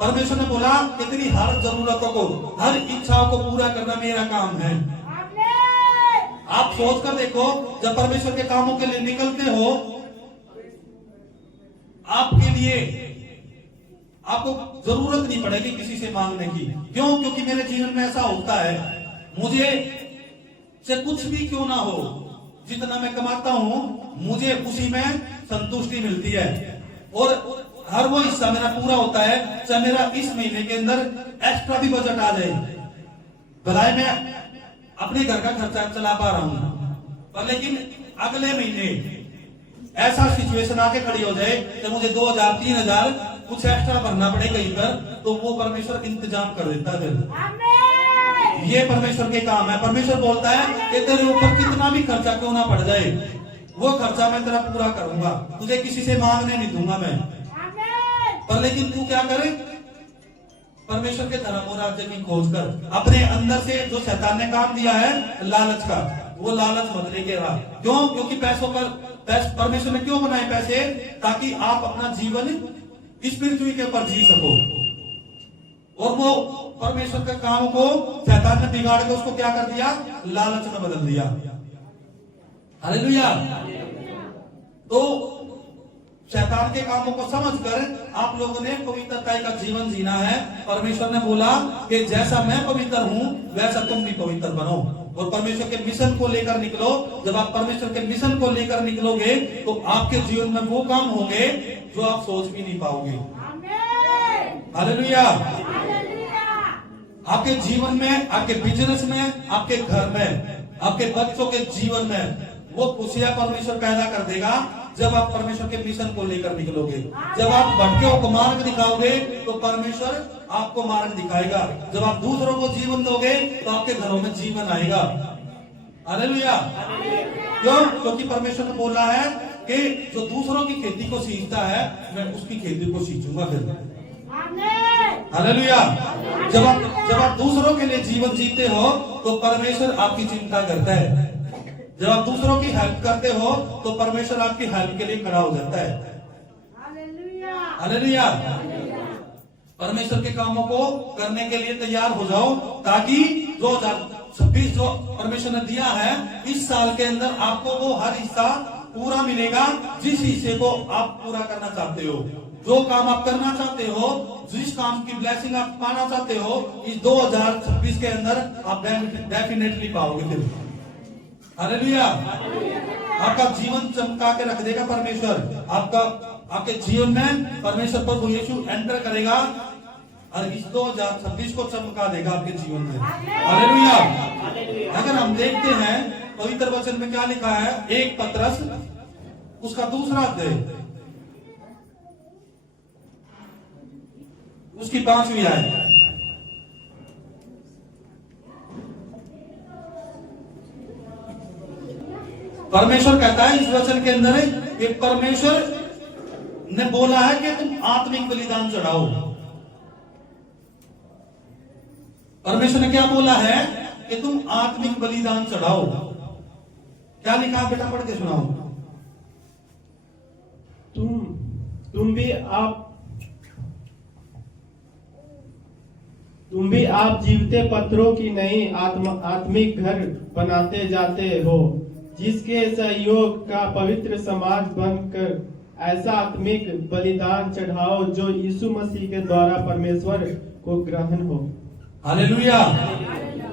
परमेश्वर ने बोला कि तेरी हर जरूरतों को, हर इच्छाओं को पूरा करना मेरा काम है। आप सोच कर देखो, जब परमेश्वर के कामों के लिए निकलते हो, आपके लिए आपको जरूरत नहीं पड़ेगी किसी से मांगने की। क्यों? क्योंकि मेरे जीवन में ऐसा होता है, मुझे से कुछ भी क्यों ना हो, जितना मैं कमाता हूं मुझे उसी में संतुष्टि मिलती है, और हर वो हिस्सा मेरा पूरा होता है। चाहे मेरा इस महीने के अंदर एक्स्ट्रा भी बजट आ जाए, भलाई मैं अपने घर का खर्चा चला पा रहा हूं, पर लेकिन अगले महीने ऐसा सिचुएशन आके खड़ी हो जाए कि मुझे 2000-3000 कुछ एक्स्ट्रा भरना पड़े कहीं पर, तो वो परमेश्वर इंतजाम कर देता है। ये परमेश्वर के काम है। परमेश्वर बोलता है कि तेरे ऊपर कितना भी खर्चा क्यों ना पड़ जाए, वो खर्चा मैं तेरा पूरा करूंगा, तुझे किसी से मांगने नहीं दूंगा मैं। पर लेकिन तू क्या करे, परमेश्वर के धर्म और राज्य की खोज कर। अपने अंदर से जो शैतान ने काम दिया है लालच का, वो लालच मत लेके रहा। क्यों? क्योंकि पैसों पर परमेश्वर ने क्यों बनाए पैसे, ताकि आप अपना जीवन इस पृथ्वी के ऊपर जी सको। और वो परमेश्वर के काम को शैतान ने बिगाड़ के उसको क्या कर दिया, लालच में बदल दिया। हालेलुया। तो शैतान के कामों को समझकर आप लोगों ने पवित्रता का जीवन जीना है। परमेश्वर ने बोला कि जैसा मैं पवित्र हूं वैसा तुम भी पवित्र बनो, और परमेश्वर के मिशन को लेकर निकलो। जब आप परमेश्वर के मिशन को लेकर निकलोगे तो आपके जीवन में वो काम होंगे जो आप सोच भी नहीं पाओगे। हालेलुया। आपके जीवन में, आपके बिजनेस में, आपके घर में, आपके बच्चों के जीवन में वो खुशियां परमेश्वर पैदा कर देगा जब आप परमेश्वर के मिशन को लेकर निकलोगे। जब आप भटके को मार्ग दिखाओगे तो परमेश्वर आपको मार्ग दिखाएगा। जब आप दूसरों को जीवन दोगे तो आपके घरों में जीवन आएगा। हालेलुया। क्यों? क्योंकि परमेश्वर ने बोला है कि जो दूसरों की खेती को सींचता है मैं उसकी खेती को सींचूंगा फिर। हालेलुया। जब आप दूसरों के लिए जीवन जीते हो तो परमेश्वर आपकी चिंता करता है। जब आप दूसरों की हेल्प करते हो तो परमेश्वर आपकी हेल्प के लिए खड़ा हो जाता है। हालेलुया। परमेश्वर के कामों को करने के लिए तैयार हो जाओ, ताकि 2026 जो परमेश्वर ने दिया है इस साल के अंदर आपको वो हर हिस्सा पूरा मिलेगा जिस हिस्से को आप पूरा करना चाहते हो। जो काम आप करना चाहते हो, जिस काम की ब्लेसिंग आप पाना चाहते हो, इस 2026 के अंदर आप डेफिनेटली पाओगे। फिर हालेलुया। आपका जीवन चमका के रख देगा परमेश्वर। आपके जीवन में परमेश्वर प्रभु यीशु एंटर करेगा और इस 2026 को चमका देगा आपके जीवन में। हालेलुया। अगर हम देखते हैं पवित्र वचन में क्या लिखा है, 1 पतरस उसका 2 अध्याय उसकी 5वीं आयत। परमेश्वर कहता है इस वचन के अंदर कि परमेश्वर ने बोला है कि तुम आत्मिक बलिदान चढ़ाओ। परमेश्वर ने क्या बोला है कि तुम आत्मिक बलिदान चढ़ाओ। क्या लिखा है बेटा, पढ़ के सुनाओ। तुम भी आप जीवते पत्थरों की नई आत्मिक घर बनाते जाते हो, जिसके सहयोग का पवित्र समाज बनकर ऐसा आत्मिक बलिदान चढ़ाओ जो यीशु मसीह के द्वारा परमेश्वर को ग्रहण हो। हालेलुया।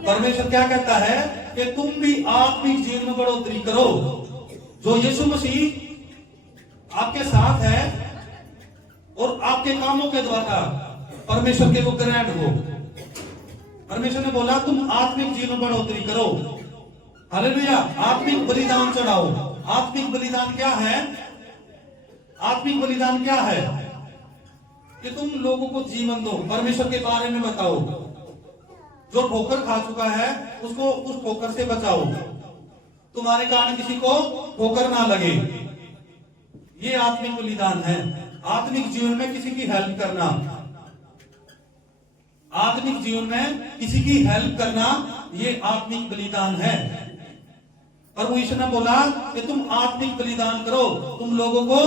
परमेश्वर क्या कहता है कि तुम भी आत्मिक जीवन में बढ़ोतरी करो। जो यीशु मसीह आपके साथ है और आपके कामों के द्वारा परमेश्वर के वो ग्रैंड हो। परमेश्वर ने बोला तुम आत्मिक जीवन में बढ़ोतरी करो। हालेलुया। आत्मिक बलिदान चढ़ाओ। आत्मिक बलिदान क्या है? आत्मिक बलिदान क्या है? कि तुम लोगों को जीवन दो, परमेश्वर के बारे में बताओ। जो ठोकर खा चुका है उसको उस ठोकर से बचाओ। तुम्हारे कारण किसी को ठोकर ना लगे। ये आत्मिक बलिदान है। आत्मिक जीवन में किसी की हेल्प करना, आत्मिक जीवन में किसी की हेल्प करना, ये आत्मिक बलिदान है। प्रभु यीशु ने बोला कि तुम आत्मिक बलिदान करो, तुम लोगों को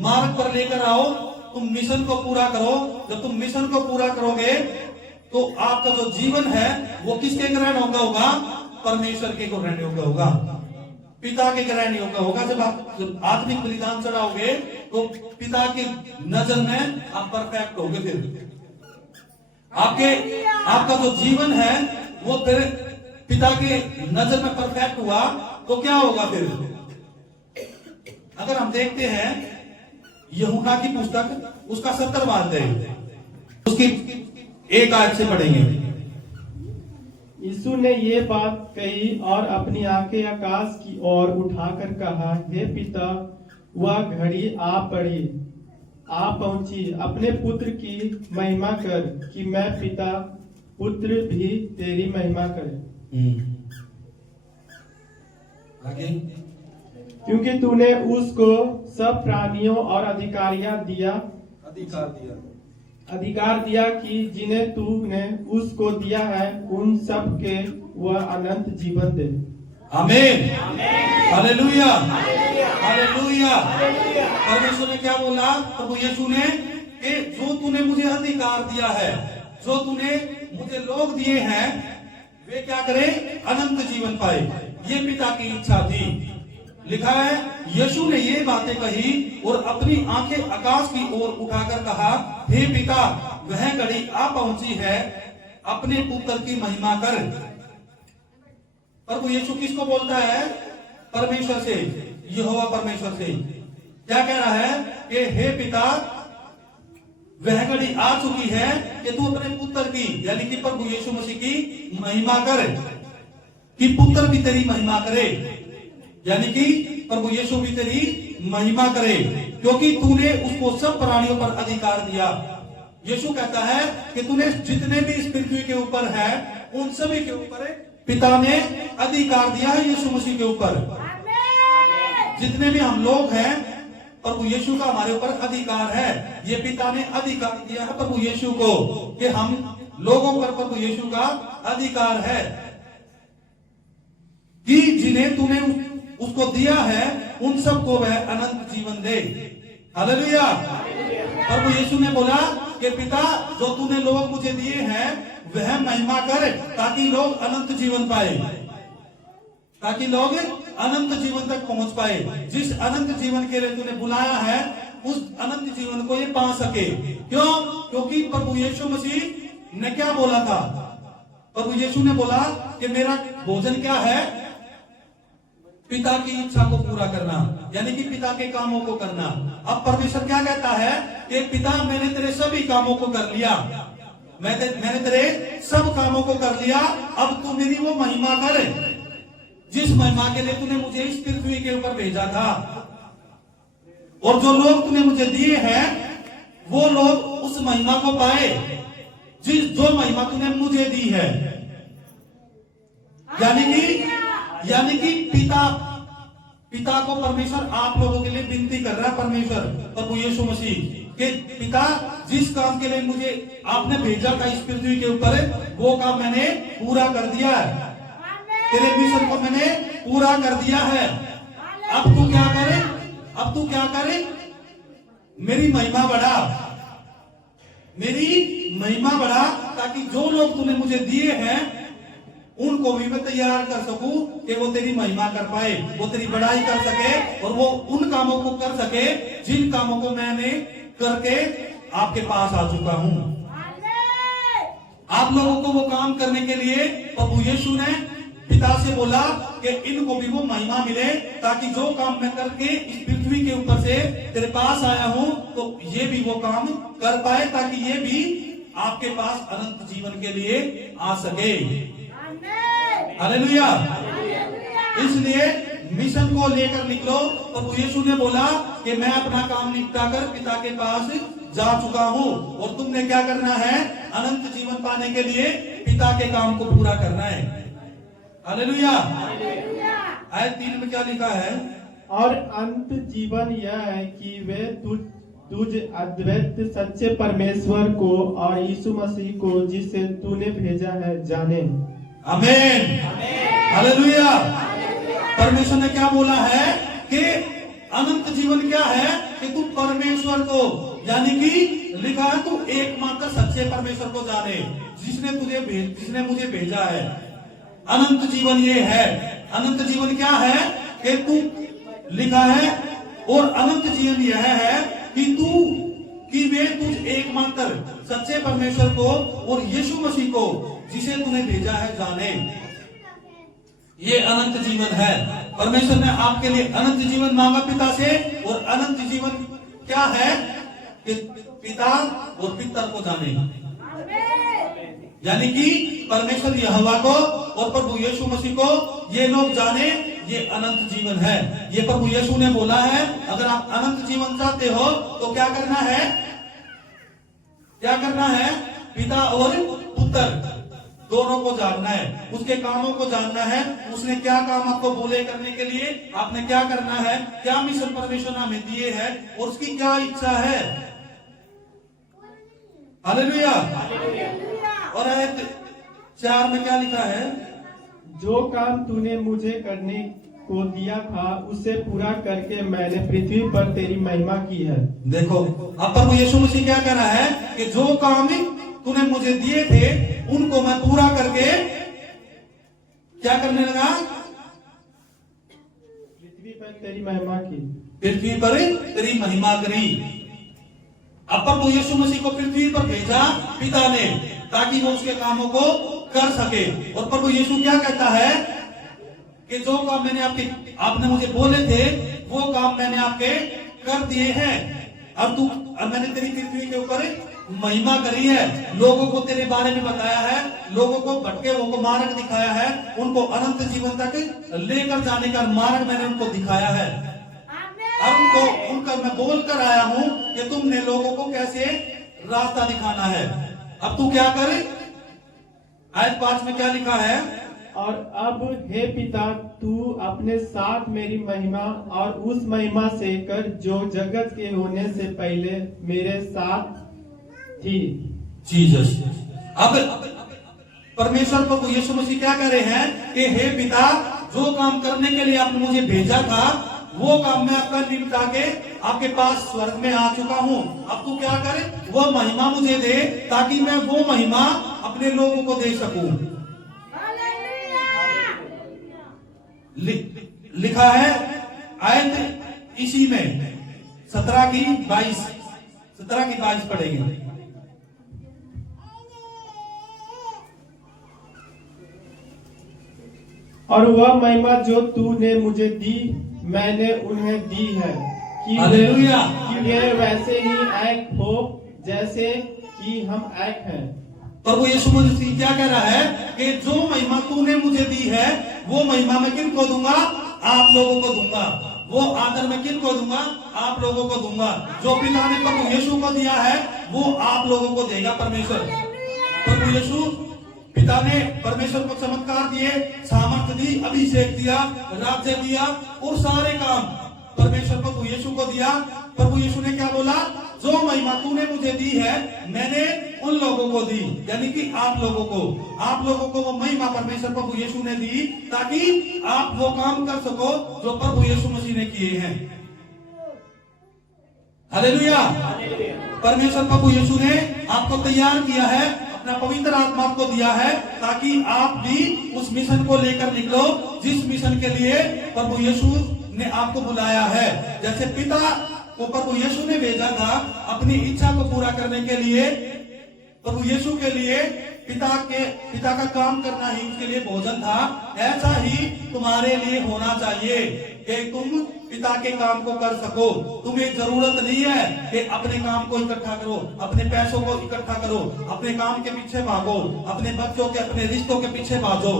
मार्ग पर लेकर आओ, तुम मिशन को पूरा करो। जब तुम मिशन को पूरा करोगे तो आपका जो जीवन है वो किसके ग्रहण योग्य होगा? परमेश्वर के ग्रहण योग्य होगा, पिता के ग्रहण योग्य होगा। जब आप आत्मिक बलिदान चढ़ाओगे तो पिता की नजर में आप परफेक्ट होगे। फिर आपका जो जीवन है वो फिर पिता के नजर में परफेक्ट हुआ तो क्या होगा? फिर अगर हम देखते हैं यूहन्ना की पुस्तक उसका 70वां अध्याय उसकी 1 आयत से पढ़ेंगे। यीशु ने ये बात कही और अपनी आंखें आकाश की ओर उठाकर कहा, हे पिता, वह घड़ी आ पहुंची। अपने पुत्र की महिमा कर कि मैं पिता पुत्र भी तेरी महिमा करे। आगे। क्योंकि तूने उसको सब प्राणियों और अधिकार दिया कि जिन्हें तूने उसको दिया है उन सब के वह अनंत जीवन दे। आमीन। हालेलुया। हालेलुया। परमेश्वर ने क्या बोला? प्रभु यीशु ने कि जो तूने मुझे अधिकार दिया है, जो तूने मुझे लोग दिए हैं, वे क्या करे? अनंत जीवन पाए। ये पिता की इच्छा थी। लिखा है यीशु ने ये बातें कही और अपनी आंखें आकाश की ओर उठाकर कहा, हे पिता, वह घड़ी आ पहुंची है, अपने पुत्र की महिमा कर। प्रभु यीशु किसको बोलता है? परमेश्वर से, यहोवा परमेश्वर से। क्या कह रहा है कि हे पिता, वह घड़ी आ चुकी है कि तू अपने पुत्र की, यानी कि प्रभु यीशु मसीह की महिमा कर, कि पुत्र भी तेरी महिमा करे, यानी कि प्रभु यीशु भी तेरी महिमा करे, क्योंकि तूने उसको सब प्राणियों पर अधिकार दिया। यीशु कहता है कि तूने जितने भी इस पृथ्वी के ऊपर है उन सभी के ऊपर पिता ने अधिकार दिया है। यीशु मसीह के ऊपर जितने भी हम लोग हैं, प्रभु यीशु का हमारे ऊपर अधिकार है। ये पिता ने अधिकार दिया है प्रभु यीशु को कि हम लोगों पर प्रभु यीशु का अधिकार है कि जिन्हें तूने उसको दिया है उन सबको वह अनंत जीवन दे। हालेलुया। प्रभु यीशु ने बोला कि पिता, जो तूने लोग मुझे दिए हैं वह महिमा कर, ताकि लोग अनंत जीवन पाए। ताकि लोग अनंत जीवन तक पहुंच पाए। जिस अनंत जीवन के लिए तूने बुलाया है उस अनंत जीवन को ये पा सके। क्यों? क्योंकि प्रभु यीशु मसीह ने क्या बोला था? प्रभु यीशु ने बोला कि मेरा भोजन क्या है? पिता की इच्छा को पूरा करना, यानी कि पिता के कामों को करना। अब परमेश्वर क्या कहता है कि पिता मैंने तेरे सभी कामों को कर लिया, मैंने तेरे सब कामों को कर लिया, अब तू मेरी वो महिमा कर जिस महिमा के लिए तूने मुझे इस पृथ्वी के ऊपर भेजा था। और जो लोग तूने मुझे दिए हैं वो लोग उस महिमा को पाए जो महिमा तूने मुझे दी है। यानी कि पिता को परमेश्वर आप लोगों के लिए विनती कर रहा है। परमेश्वर प्रभु यीशु मसीह के पिता जिस काम के लिए मुझे आपने भेजा था इस पृथ्वी के ऊपर वो काम मैंने पूरा कर दिया है। तेरे मिशन को मैंने पूरा कर दिया है। अब तू क्या करे? मेरी महिमा बढ़ा ताकि जो लोग तूने मुझे दिए हैं उनको भी मैं तैयार कर सकूं कि वो तेरी महिमा कर पाए, वो तेरी बड़ाई कर सके और वो उन कामों को कर सके जिन कामों को मैंने करके आपके पास आ चुका हूं। आप लोगों को वो काम करने के लिए प्रभु यीशु ने पिता से बोला कि इनको भी वो महिमा मिले ताकि जो काम मैं करके इस पृथ्वी के ऊपर से तेरे पास आया हूं तो ये भी वो काम कर पाए ताकि ये भी आपके पास अनंत जीवन के लिए आ सके। हालेलुया। इसलिए मिशन को लेकर निकलो। प्रभु यीशु ने बोला कि मैं अपना काम निपटाकर पिता के पास जा चुका हूं और तुमने क्या करना है? अनंत जीवन पाने के लिए पिता के काम को पूरा करना है। हालेलुया। आयत 3 में क्या लिखा है? और अंत जीवन यह है कि वे तुझ अद्वैत सच्चे परमेश्वर को और यीशु मसीह को जिसे तूने भेजा है जाने। आमीन। हालेलुया। परमेश्वर ने क्या बोला है कि अनंत जीवन क्या है? कि तू परमेश्वर को, यानी कि लिखा है तू एकमात्र सच्चे परमेश्वर को जाने जिसने मुझे भेजा है। अनंत जीवन ये है। अनंत जीवन क्या है? कि तू लिखा है और अनंत जीवन यह है कि वे तुझ एकमात्र सच्चे परमेश्वर को और यीशु मसीह को जिसे तूने भेजा है जाने। ये अनंत जीवन है। परमेश्वर ने आपके लिए अनंत जीवन मांगा पिता से और अनंत जीवन क्या है? कि पिता और पितर को जाने, यानी कि परमेश्वर यहोवा को और प्रभु यीशु मसीह को ये लोग जाने। ये अनंत जीवन है। ये प्रभु यीशु ने बोला है अगर आप अनंत जीवन चाहते हो तो क्या करना है? पिता और पुत्र दोनों को जानना है, उसके कामों को जानना है। उसने क्या काम आपको बोले करने के लिए, आपने क्या करना है, क्या मिशन परमेश्वर ने हमें दिए है और उसकी क्या इच्छा है। हालेलुया। और आयत 4 में क्या लिखा है? जो काम तूने मुझे करने को दिया था उसे पूरा करके मैंने पृथ्वी पर तेरी महिमा की है। देखो अब प्रभु यीशु मसीह क्या कह रहा है कि जो काम तूने मुझे दिए थे उनको मैं पूरा करके क्या करने लगा? पृथ्वी पर तेरी महिमा की। पृथ्वी पर तेरी महिमा करी। अब प्रभु यीशु मसीह को पृथ्वी पर भेजा पिता ने ताकि वो उसके कामों को कर सके। और प्रभु यीशु क्या कहता है कि जो काम आपने मुझे बोले थे वो काम मैंने आपके कर दिए हैं। अब मैंने तेरी पृथ्वी के ऊपर महिमा करी है, लोगों को तेरे बारे में बताया है, लोगों को भटके लोगों को मार्ग दिखाया है, उनको अनंत जीवन तक लेकर जाने का मार्ग मैंने उनको दिखाया है। और उनका मैं बोल कर आया हूं कि तुमने लोगों को कैसे रास्ता दिखाना है। अब तू क्या करे? आयत 5 में क्या लिखा है? और अब हे पिता तू अपने साथ मेरी महिमा और उस महिमा से कर जो जगत के होने से पहले मेरे साथ थी। जीसस। अब परमेश्वर प्रभु यीशु मसीह क्या कह रहे हैं कि हे पिता जो काम करने के लिए आपने मुझे भेजा था वो काम मैं आपका निपटा के आपके पास स्वर्ग में आ चुका हूँ। अब तू क्या करे? वो महिमा मुझे दे ताकि मैं वो महिमा अपने लोगों को दे सकूं। लिखा है आयत इसी में 17 की 22 पढ़ेंगे। और वह महिमा जो तूने मुझे दी मैंने उन्हें दी है कि हालेलुया। वे वैसे ही एक हो जैसे कि हम एक हैं। प्रभु यीशु मसीह क्या कह रहा है कि जो महिमा तूने मुझे दी है वो महिमा मैं किन को दूंगा? आप लोगों को दूंगा। वो आदर मैं किन को दूंगा? आप लोगों को दूंगा। जो पिता ने प्रभु यीशु को दिया है वो आप लोगों को देगा परमेश्वर। प्रभु यीशु पिता ने परमेश्वर को चमत्कार दिए, सामर्थ्य दी, अभिषेक दिया, राज्य दिया और सारे काम परमेश्वर प्रभु यीशु को दिया। प्रभु यीशु ने क्या बोला? जो महिमा तूने मुझे दी है मैंने उन लोगों को दी, यानी कि आप लोगों को वो महिमा परमेश्वर प्रभु यीशु ने दी ताकि आप वो काम कर सको जो प्रभु यीशु मसीह ने किए हैं। हालेलुया। परमेश्वर प्रभु यीशु ने आपको तैयार किया है, अपना पवित्र आत्मा को दिया है ताकि आप भी उस मिशन को लेकर निकलो जिस मिशन के लिए प्रभु यीशु ने आपको बुलाया है। जैसे पिता को प्रभु यीशु ने भेजा था अपनी इच्छा को पूरा करने के लिए, प्रभु यीशु के लिए पिता का काम करना ही उसके लिए भोजन था, ऐसा ही तुम्हारे लिए होना चाहिए कि तुम पिता के काम को कर सको। तुम्हें जरूरत नहीं है कि अपने काम को इकट्ठा करो, अपने पैसों को इकट्ठा करो, अपने काम के पीछे भागो, अपने बच्चों के अपने रिश्तों के पीछे भागो।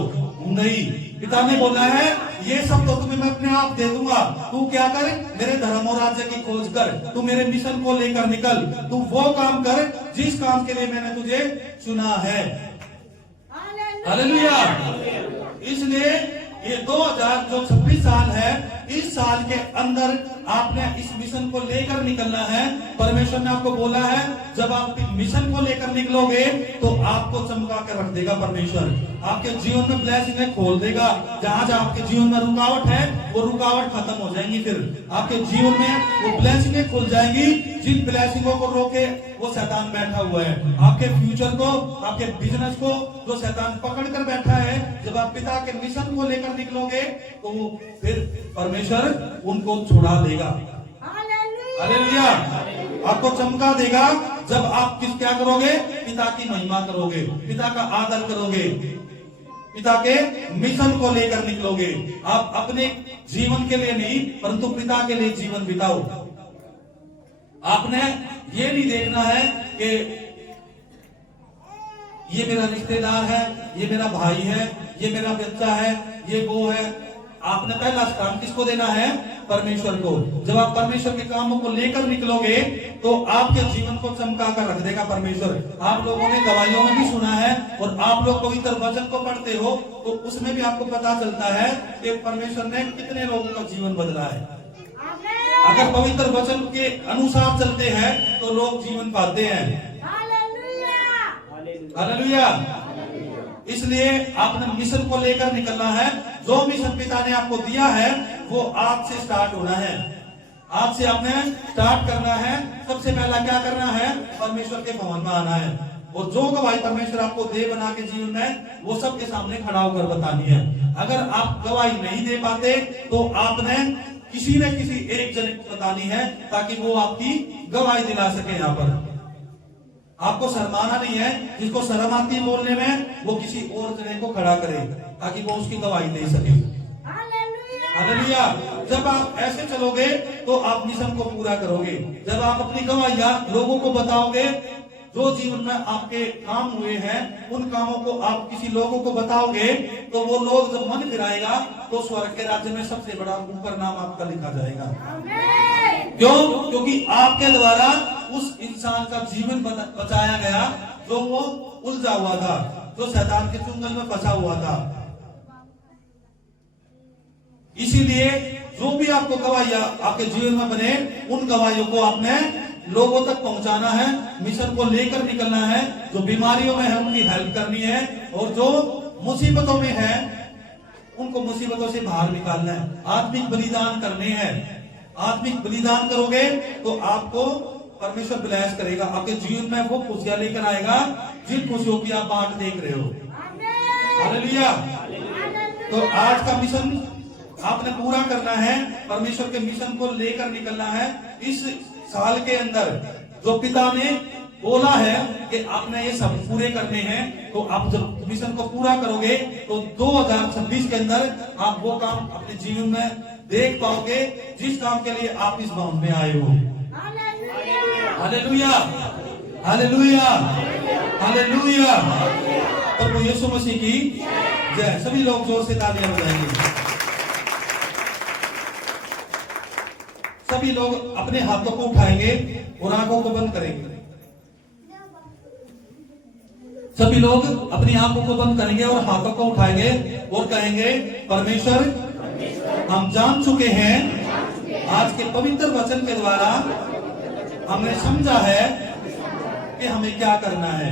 नहीं, पिता ने बोला है ये सब तो तुम्हें मैं अपने आप दे दूंगा। तू क्या कर? मेरे धर्म और राज्य की खोज कर, तू मेरे मिशन को लेकर निकल, तू वो काम कर जिस काम के लिए मैंने तुझे चुना है। हालेलुया। इसलिए ये 2026 साल है, इस साल के अंदर आपने इस मिशन को लेकर निकलना है। परमेश्वर ने आपको बोला है जब आप मिशन को लेकर निकलोगे तो आपको चमका कर रख देगा परमेश्वर। आपके जीवन में ब्लेसिंग खोल देगा। जहां जहां आपके जीवन में रुकावट है वो रुकावट खत्म हो जाएंगी। फिर आपके जीवन में वो ब्लेसिंग खुल जाएंगी। जिन ब्लेसिंगों को रोके वो शैतान बैठा हुआ है, आपके फ्यूचर को, आपके बिजनेस को जो शैतान पकड़ कर बैठा है, जब आप पिता के मिशन को लेकर निकलोगे तो फिर परमेश्वर उनको छुड़ा देगा। हालेलुया। आपको चमका देगा जब आप क्या करोगे? पिता की महिमा करोगे, पिता का आदर करोगे, पिता के मिशन को लेकर निकलोगे। आप अपने जीवन के लिए नहीं परंतु पिता के लिए जीवन बिताओ। आपने ये नहीं देखना है कि ये मेरा रिश्तेदार है, ये मेरा भाई है, ये मेरा बच्चा है, ये वो है। आपने पहला स्थान किसको देना है? परमेश्वर को। जब आप परमेश्वर के कामों को लेकर निकलोगे तो आपके जीवन को चमका कर रख देगा परमेश्वर। आप लोगों ने गवाहियों में भी सुना है और आप लोग पवित्र वचन को पढ़ते हो तो उसमें भी आपको पता चलता है कि परमेश्वर ने कितने लोगों का जीवन बदला है। अगर पवित्र वचन के अनुसार चलते हैं तो लोग जीवन पाते हैं। हालेलुया। इसलिए आपने मिशन को लेकर निकलना है। जो मिशन पिता ने आपको दिया है वो आज से स्टार्ट होना है। आज से आपने स्टार्ट करना है। सबसे पहला क्या करना है? परमेश्वर के भवन में आना है और जो गवाही परमेश्वर आपको दे बना के जीवन में वो सबके सामने खड़ा होकर बतानी है। अगर आप गवाही नहीं दे पाते तो आपने किसी न किसी एक जने को बतानी है ताकि वो आपकी गवाही दिला सके। यहाँ पर आपको शर्माना नहीं है। जिसको शर्म आती है बोलने में वो किसी और जने को खड़ा करे ताकि वो उसकी गवाही दे सके। हालेलुया। जब आप ऐसे चलोगे तो आप मिशन को पूरा करोगे। जब आप अपनी गवाहियां लोगों को बताओगे, जो जीवन में आपके काम हुए हैं उन कामों को आप किसी लोगों को बताओगे तो वो लोग जब मन फिराएगा तो स्वर्ग के राज्य में सबसे बड़ा ऊपर नाम आपका लिखा जाएगा। क्यों? क्योंकि आपके द्वारा उस इंसान का जीवन बचाया गया जो वो उलझा हुआ था, जो शैतान के चुंगल में फंसा हुआ था। इसीलिए जो भी आपको गवाहियां आपके जीवन में बने उन गवाहियों को आपने लोगों तक पहुंचाना है। मिशन को लेकर निकलना है। जो बीमारियों में है उनकी हेल्प करनी है और जो मुसीबतों में है उनको मुसीबतों से बाहर निकालना है। आत्मिक बलिदान करने हैं। आत्मिक बलिदान करोगे तो आपको परमेश्वर ब्लेस करेगा। आपके जीवन में वो खुशियां लेकर आएगा जिन खुशियों की आप बाट देख रहे हो। हालेलुया। तो आज का मिशन आपने पूरा करना है, परमेश्वर के मिशन को लेकर निकलना है। इस साल के अंदर जो पिता ने बोला है कि आपने ये सब पूरे करने हैं, तो आप जब मिशन को पूरा करोगे तो 2026 के अंदर आप वो काम अपने जीवन में देख पाओगे जिस काम के लिए आप इस भवन में आए हो। Hallelujah, hallelujah, hallelujah. प्रभु यीशु मसीह की जय। सभी लोग जोर से तालियां बजाएंगे। सभी लोग अपने हाथों को उठाएंगे और आंखों को बंद करेंगे। सभी लोग अपनी आंखों को बंद करेंगे और हाथों को उठाएंगे और कहेंगे, परमेश्वर, हम जान चुके हैं आज के पवित्र वचन के द्वारा हमने समझा है कि हमें क्या करना है।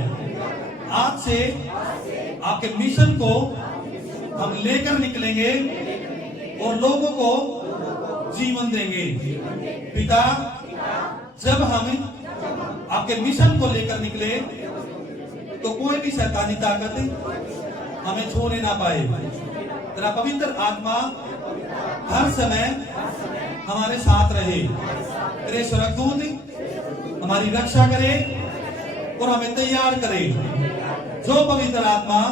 आज से आपके मिशन को हम लेकर निकलेंगे और लोगों को जीवन देंगे। पिता, जब हम आपके मिशन को लेकर निकले तो कोई भी शैतानी ताकत हमें छोड़े ना पाए। तेरा पवित्र आत्मा हर समय हमारे साथ रहे। तेरे स्वर्गदूत हमारी रक्षा करे और हमें तैयार करे। जो पवित्र आत्मा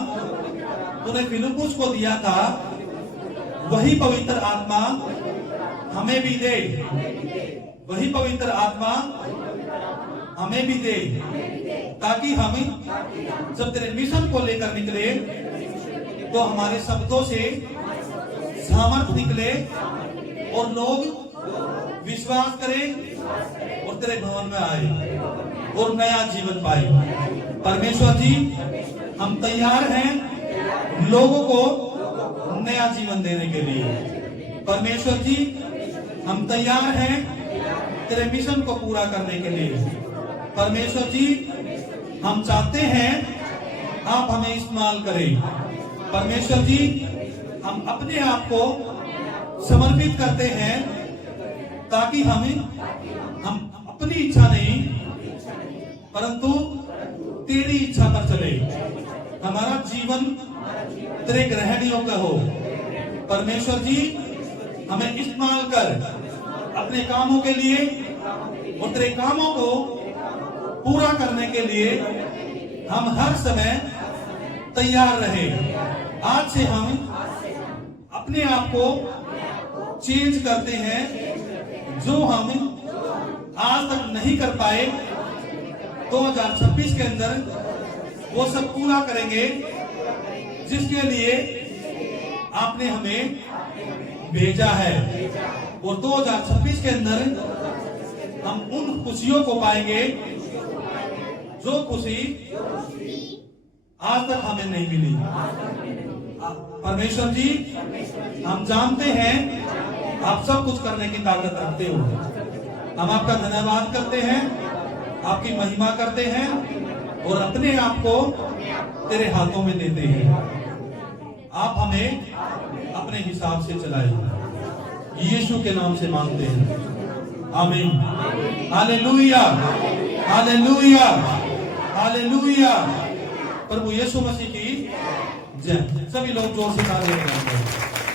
तूने फिलिप्पुस को दिया था, वही पवित्र आत्मा हमें भी दे। वही पवित्र आत्मा हमें भी दे, ताकि हम जब तेरे मिशन को लेकर निकले तो हमारे शब्दों से सामर्थ निकले और लोग विश्वास करें और तेरे भवन में आए और नया जीवन पाए। परमेश्वर जी, हम तैयार हैं लोगों को नया जीवन देने के लिए। परमेश्वर जी, हम तैयार हैं तेरे मिशन को पूरा करने के लिए। परमेश्वर जी, हम चाहते हैं आप हमें इस्तेमाल करें। परमेश्वर जी, हम अपने आप को समर्पित करते हैं ताकि हम अपनी इच्छा नहीं परंतु तेरी इच्छा पर चले। हमारा जीवन तेरे ग्रहण योग्य हो। परमेश्वर जी, हमें इस्तेमाल कर अपने कामों के लिए और तेरे कामों को पूरा करने के लिए हम हर समय तैयार रहे। आज से हम अपने आप को चेंज करते हैं। जो हम आज तक नहीं कर पाए, 2026 के अंदर वो सब पूरा करेंगे जिसके लिए आपने हमें भेजा है। और 2026 के अंदर हम उन खुशियों को पाएंगे जो खुशी आज तक हमें नहीं मिली। परमेश्वर जी, हम जानते हैं आप सब कुछ करने की ताकत रखते हो। हम आपका धन्यवाद करते हैं, आपकी महिमा करते हैं और अपने आप को तेरे हाथों में देते हैं। आप हमें अपने हिसाब से चलाइए। यीशु के नाम से मांगते हैं, आमीन। Hallelujah, hallelujah, hallelujah. प्रभु यीशु मसीह की जय। सभी लोग जोर से तालियां बजाएंगे।